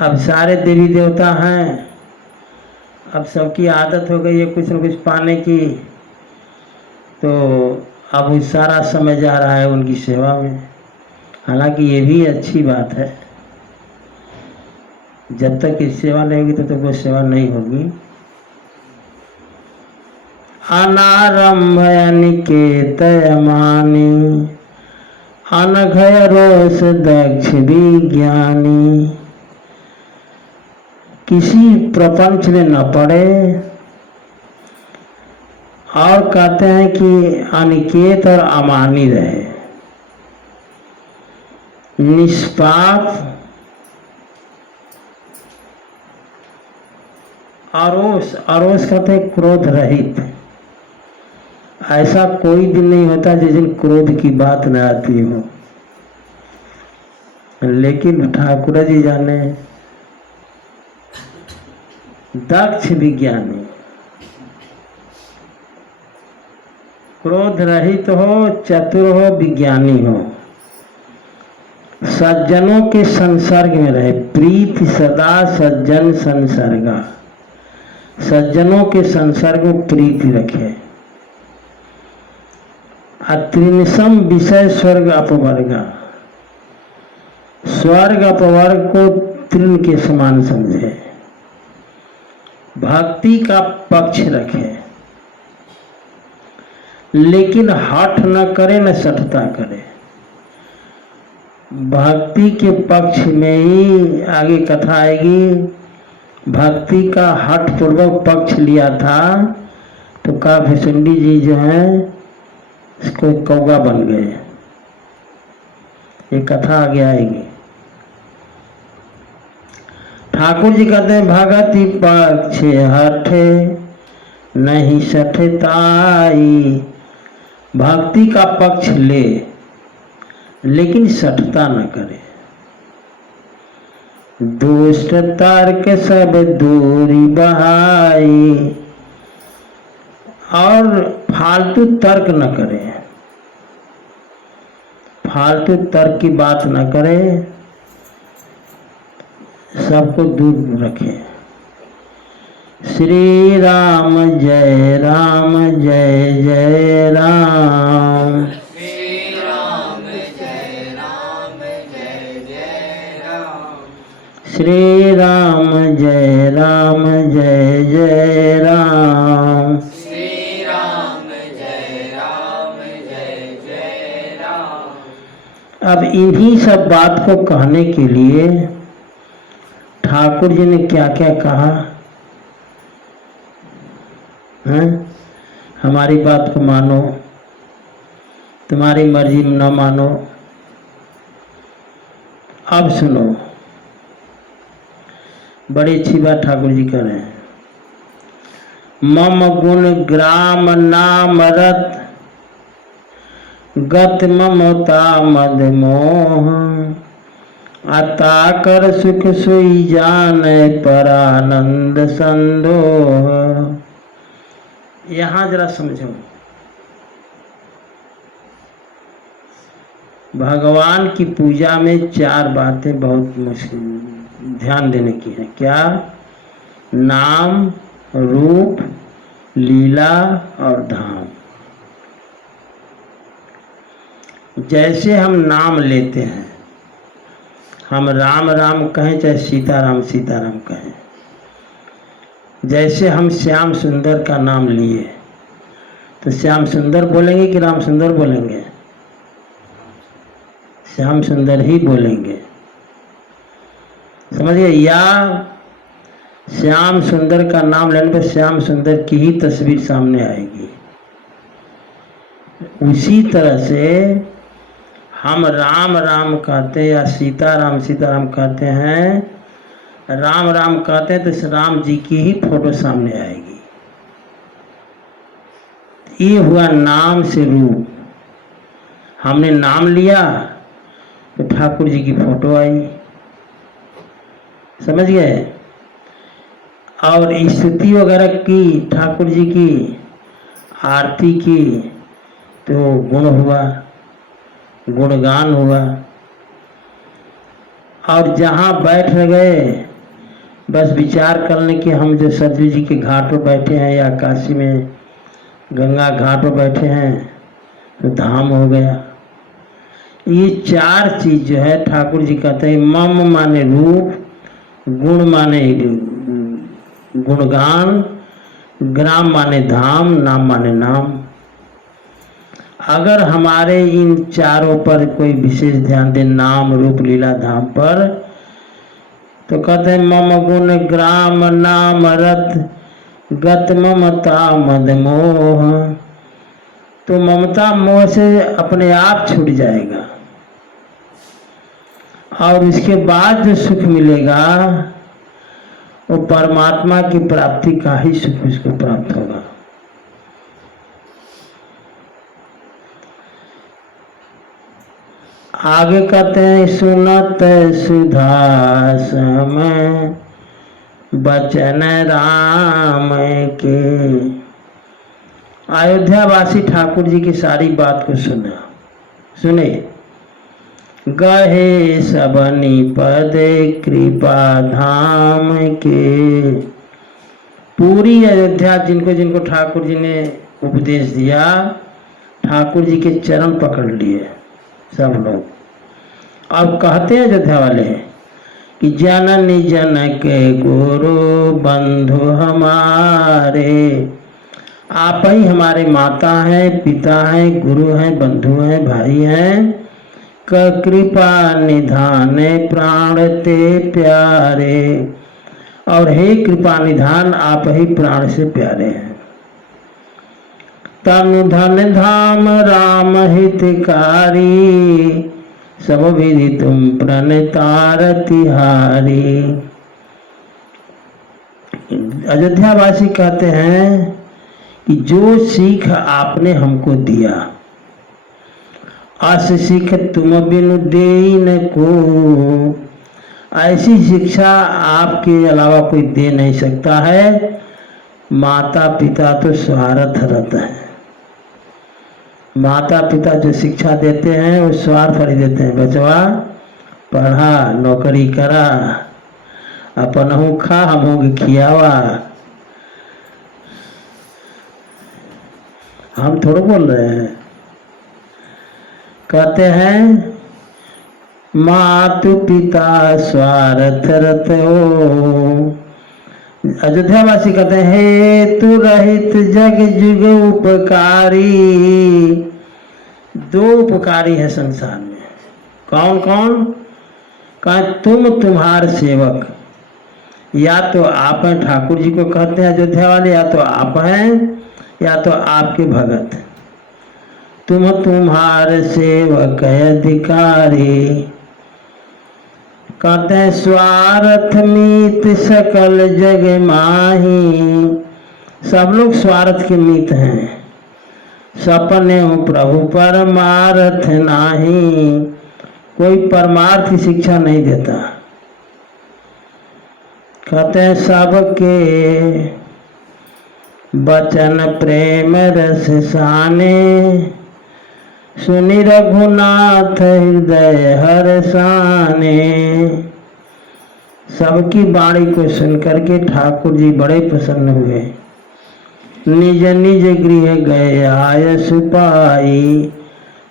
अब सारे देवी देवता हैं, अब सबकी आदत हो गई है कुछ न कुछ पाने की, तो अब वो सारा समय जा रहा है उनकी सेवा में। हालांकि ये भी अच्छी बात है, जब तक इस सेवा नहीं होगी तब तक वो सेवा नहीं होगी। अनारंभ अनिकेत अमानी, अनघय रोष दक्ष विज्ञानी, किसी प्रपंच में न पड़े। और कहते हैं कि अनिकेत और अमानी रहे, निष्पाप, अरोष, अरोष कहते हैं क्रोध रहित। ऐसा कोई दिन नहीं होता जिस दिन क्रोध की बात न आती हो, लेकिन ठाकुर जी जाने। दक्ष विज्ञानी, क्रोध रहित हो, चतुर हो, विज्ञानी हो, सज्जनों के संसर्ग में रहे। प्रीति सदा सज्जन संसर्गा, सज्जनों के संसर्ग में प्रीति रखे। अत्रिनिशम विषय स्वर्ग अपवर्गा, स्वर्ग अपवर्ग को तृण के समान समझे। भक्ति का पक्ष रखे, लेकिन हठ न करे न सठता करे। भक्ति के पक्ष में ही आगे कथा आएगी। भक्ति का हठ पूर्वक पक्ष लिया था तो काभीसुंडी जी जो है इसको कौवा बन गए। ये कथा आगे आएगी। ठाकुर जी कहते हैं भगति पक्ष हठे नहीं सठताई, भक्ति का पक्ष ले लेकिन सठता न करे। दुष्ट तर्क सब दूरी बहाई, और फालतू तर्क न करे, फालतू तर्क की बात न करे, सबको दूर रखे। श्री राम जय जय राम। श्री राम जय जय राम। श्री राम जय जय राम। श्री राम जय जय राम। अब इन्हीं सब बात को कहने के लिए ठाकुर जी ने क्या क्या कहा है? हमारी बात को मानो, तुम्हारी मर्जी में न मानो। अब सुनो, बड़ी अच्छी बात ठाकुर जी कर रहे हैं। मम गुण ग्राम नाम रत गत ममता मद मोह अता कर सुख सोई जान परानंद संदोह। यहाँ जरा समझो, भगवान की पूजा में 4 बातें बहुत मुश्किल ध्यान देने की है। क्या? नाम, रूप, लीला और धाम। जैसे हम नाम लेते हैं, हम राम राम कहें चाहे सीताराम सीताराम कहें, जैसे हम श्याम सुंदर का नाम लिए तो श्याम सुंदर बोलेंगे कि राम सुंदर बोलेंगे? श्याम सुंदर ही बोलेंगे, समझिए। या श्याम सुंदर का नाम लेने पर श्याम सुंदर की ही तस्वीर सामने आएगी। उसी तरह से हम राम राम कहते हैं या सीताराम सीताराम कहते हैं, राम राम कहते हैं तो इस राम जी की ही फोटो सामने आएगी। ये हुआ नाम से रूप। हमने नाम लिया तो ठाकुर जी की फोटो आई, समझ गए। और स्तुति वगैरह की, ठाकुर जी की आरती की तो गुण हुआ, गुणगान हुआ। और जहाँ बैठ गए बस विचार करने के, हम जो सरजू जी के घाट पर बैठे हैं या काशी में गंगा घाट पर बैठे हैं तो धाम हो गया। ये 4 चीज जो है ठाकुर जी कहते हैं, मम माने रूप, गुण माने गुणगान, ग्राम माने धाम, नाम माने नाम। अगर हमारे इन 4 पर कोई विशेष ध्यान दे, नाम रूप लीला धाम पर, तो कहते हैं मम गुण ग्राम नाम रत गत ममता मद मोह। तो ममता मोह से अपने आप छूट जाएगा और इसके बाद जो सुख मिलेगा वो परमात्मा की प्राप्ति का ही सुख उसको प्राप्त होगा। आगे कहते हैं, सुनत सुधा सम बचन राम के। अयोध्यावासी ठाकुर जी की सारी बात को सुने। गहे सबनी पद कृपा धाम के। पूरी अयोध्या जिनको जिनको ठाकुर जी ने उपदेश दिया, ठाकुर जी के चरण पकड़ लिए सब लोग। अब कहते हैं अयोध्या वाले कि जननी जनक गुरु बंधु हमारे। आप ही हमारे माता हैं, पिता हैं, गुरु हैं, बंधु हैं, भाई हैं। कृपा निधान प्राण ते प्यारे। और हे कृपा निधान, आप ही प्राण से प्यारे हैं। तनु धन धाम राम हितकारी, सब विधि तुम प्रणतार तिहारी। अयोध्यावासी कहते हैं कि जो सीख आपने हमको दिया, अस सीख तुम बिनु देई न को। ऐसी शिक्षा आपके अलावा कोई दे नहीं सकता है। माता पिता तो स्वार्थ रहता है। माता पिता जो शिक्षा देते हैं वो स्वार्थ पर ही देते हैं। बचवा पढ़ा, नौकरी करा, अपन खा, हम खियावा। हम थोड़ा बोल रहे हैं। कहते हैं मातु पिता स्वार्थ रत हो। अयोध्यावासी कहते हैं, हे तू रहित जग जुग उपकारी। 2 उपकारी है संसार में। कौन कौन? कहा तुम तुम्हार सेवक। या तो आप हैं, ठाकुर जी को कहते हैं अयोध्या वाले, या तो आप हैं, या तो आपके भगत। तुम तुम्हार सेवक अधिकारी। कहते स्वार्थ मीत सकल जग माही, सब लोग स्वार्थ के मीत हैं। सपने हूँ प्रभु परमार्थ नाही, कोई परमार्थ की शिक्षा नहीं देता। कहते हैं सबके बचन प्रेम रस साने, सुनि रघुनाथ हृदय हर्षाने। सबकी वाणी को सुनकर के ठाकुर जी बड़े प्रसन्न हुए। निज निज गृह गए आय सुपाई,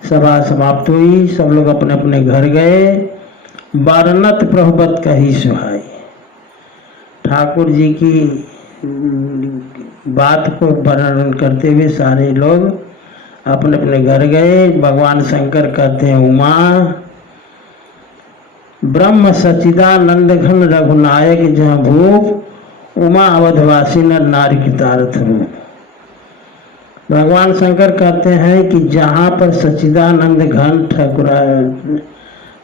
सभा समाप्त हुई, सब लोग अपने अपने घर गए। वर्णत प्रभुवत कही सुहाई, ठाकुर जी की बात को वर्णन करते हुए सारे लोग अपने अपने घर गए। भगवान शंकर कहते हैं उमा ब्रह्म सच्चिदानंद घन रघुनायक जहाँ भूप, उमा अवधवासी नर नारी कृतार्थ रूप। भगवान शंकर कहते हैं कि जहाँ पर सच्चिदानंद घन ठाकुर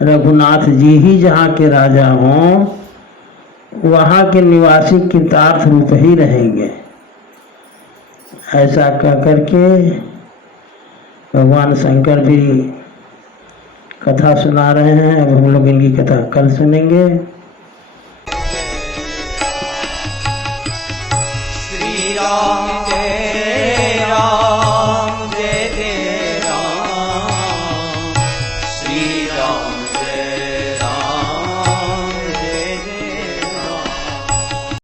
रघुनाथ जी ही जहाँ के राजा हों, वहाँ के निवासी कृतार्थ रूप ही रहेंगे। ऐसा कह करके भगवान शंकर भी कथा सुना रहे हैं। अब हम लोग इनकी कथा कल सुनेंगे। श्री राम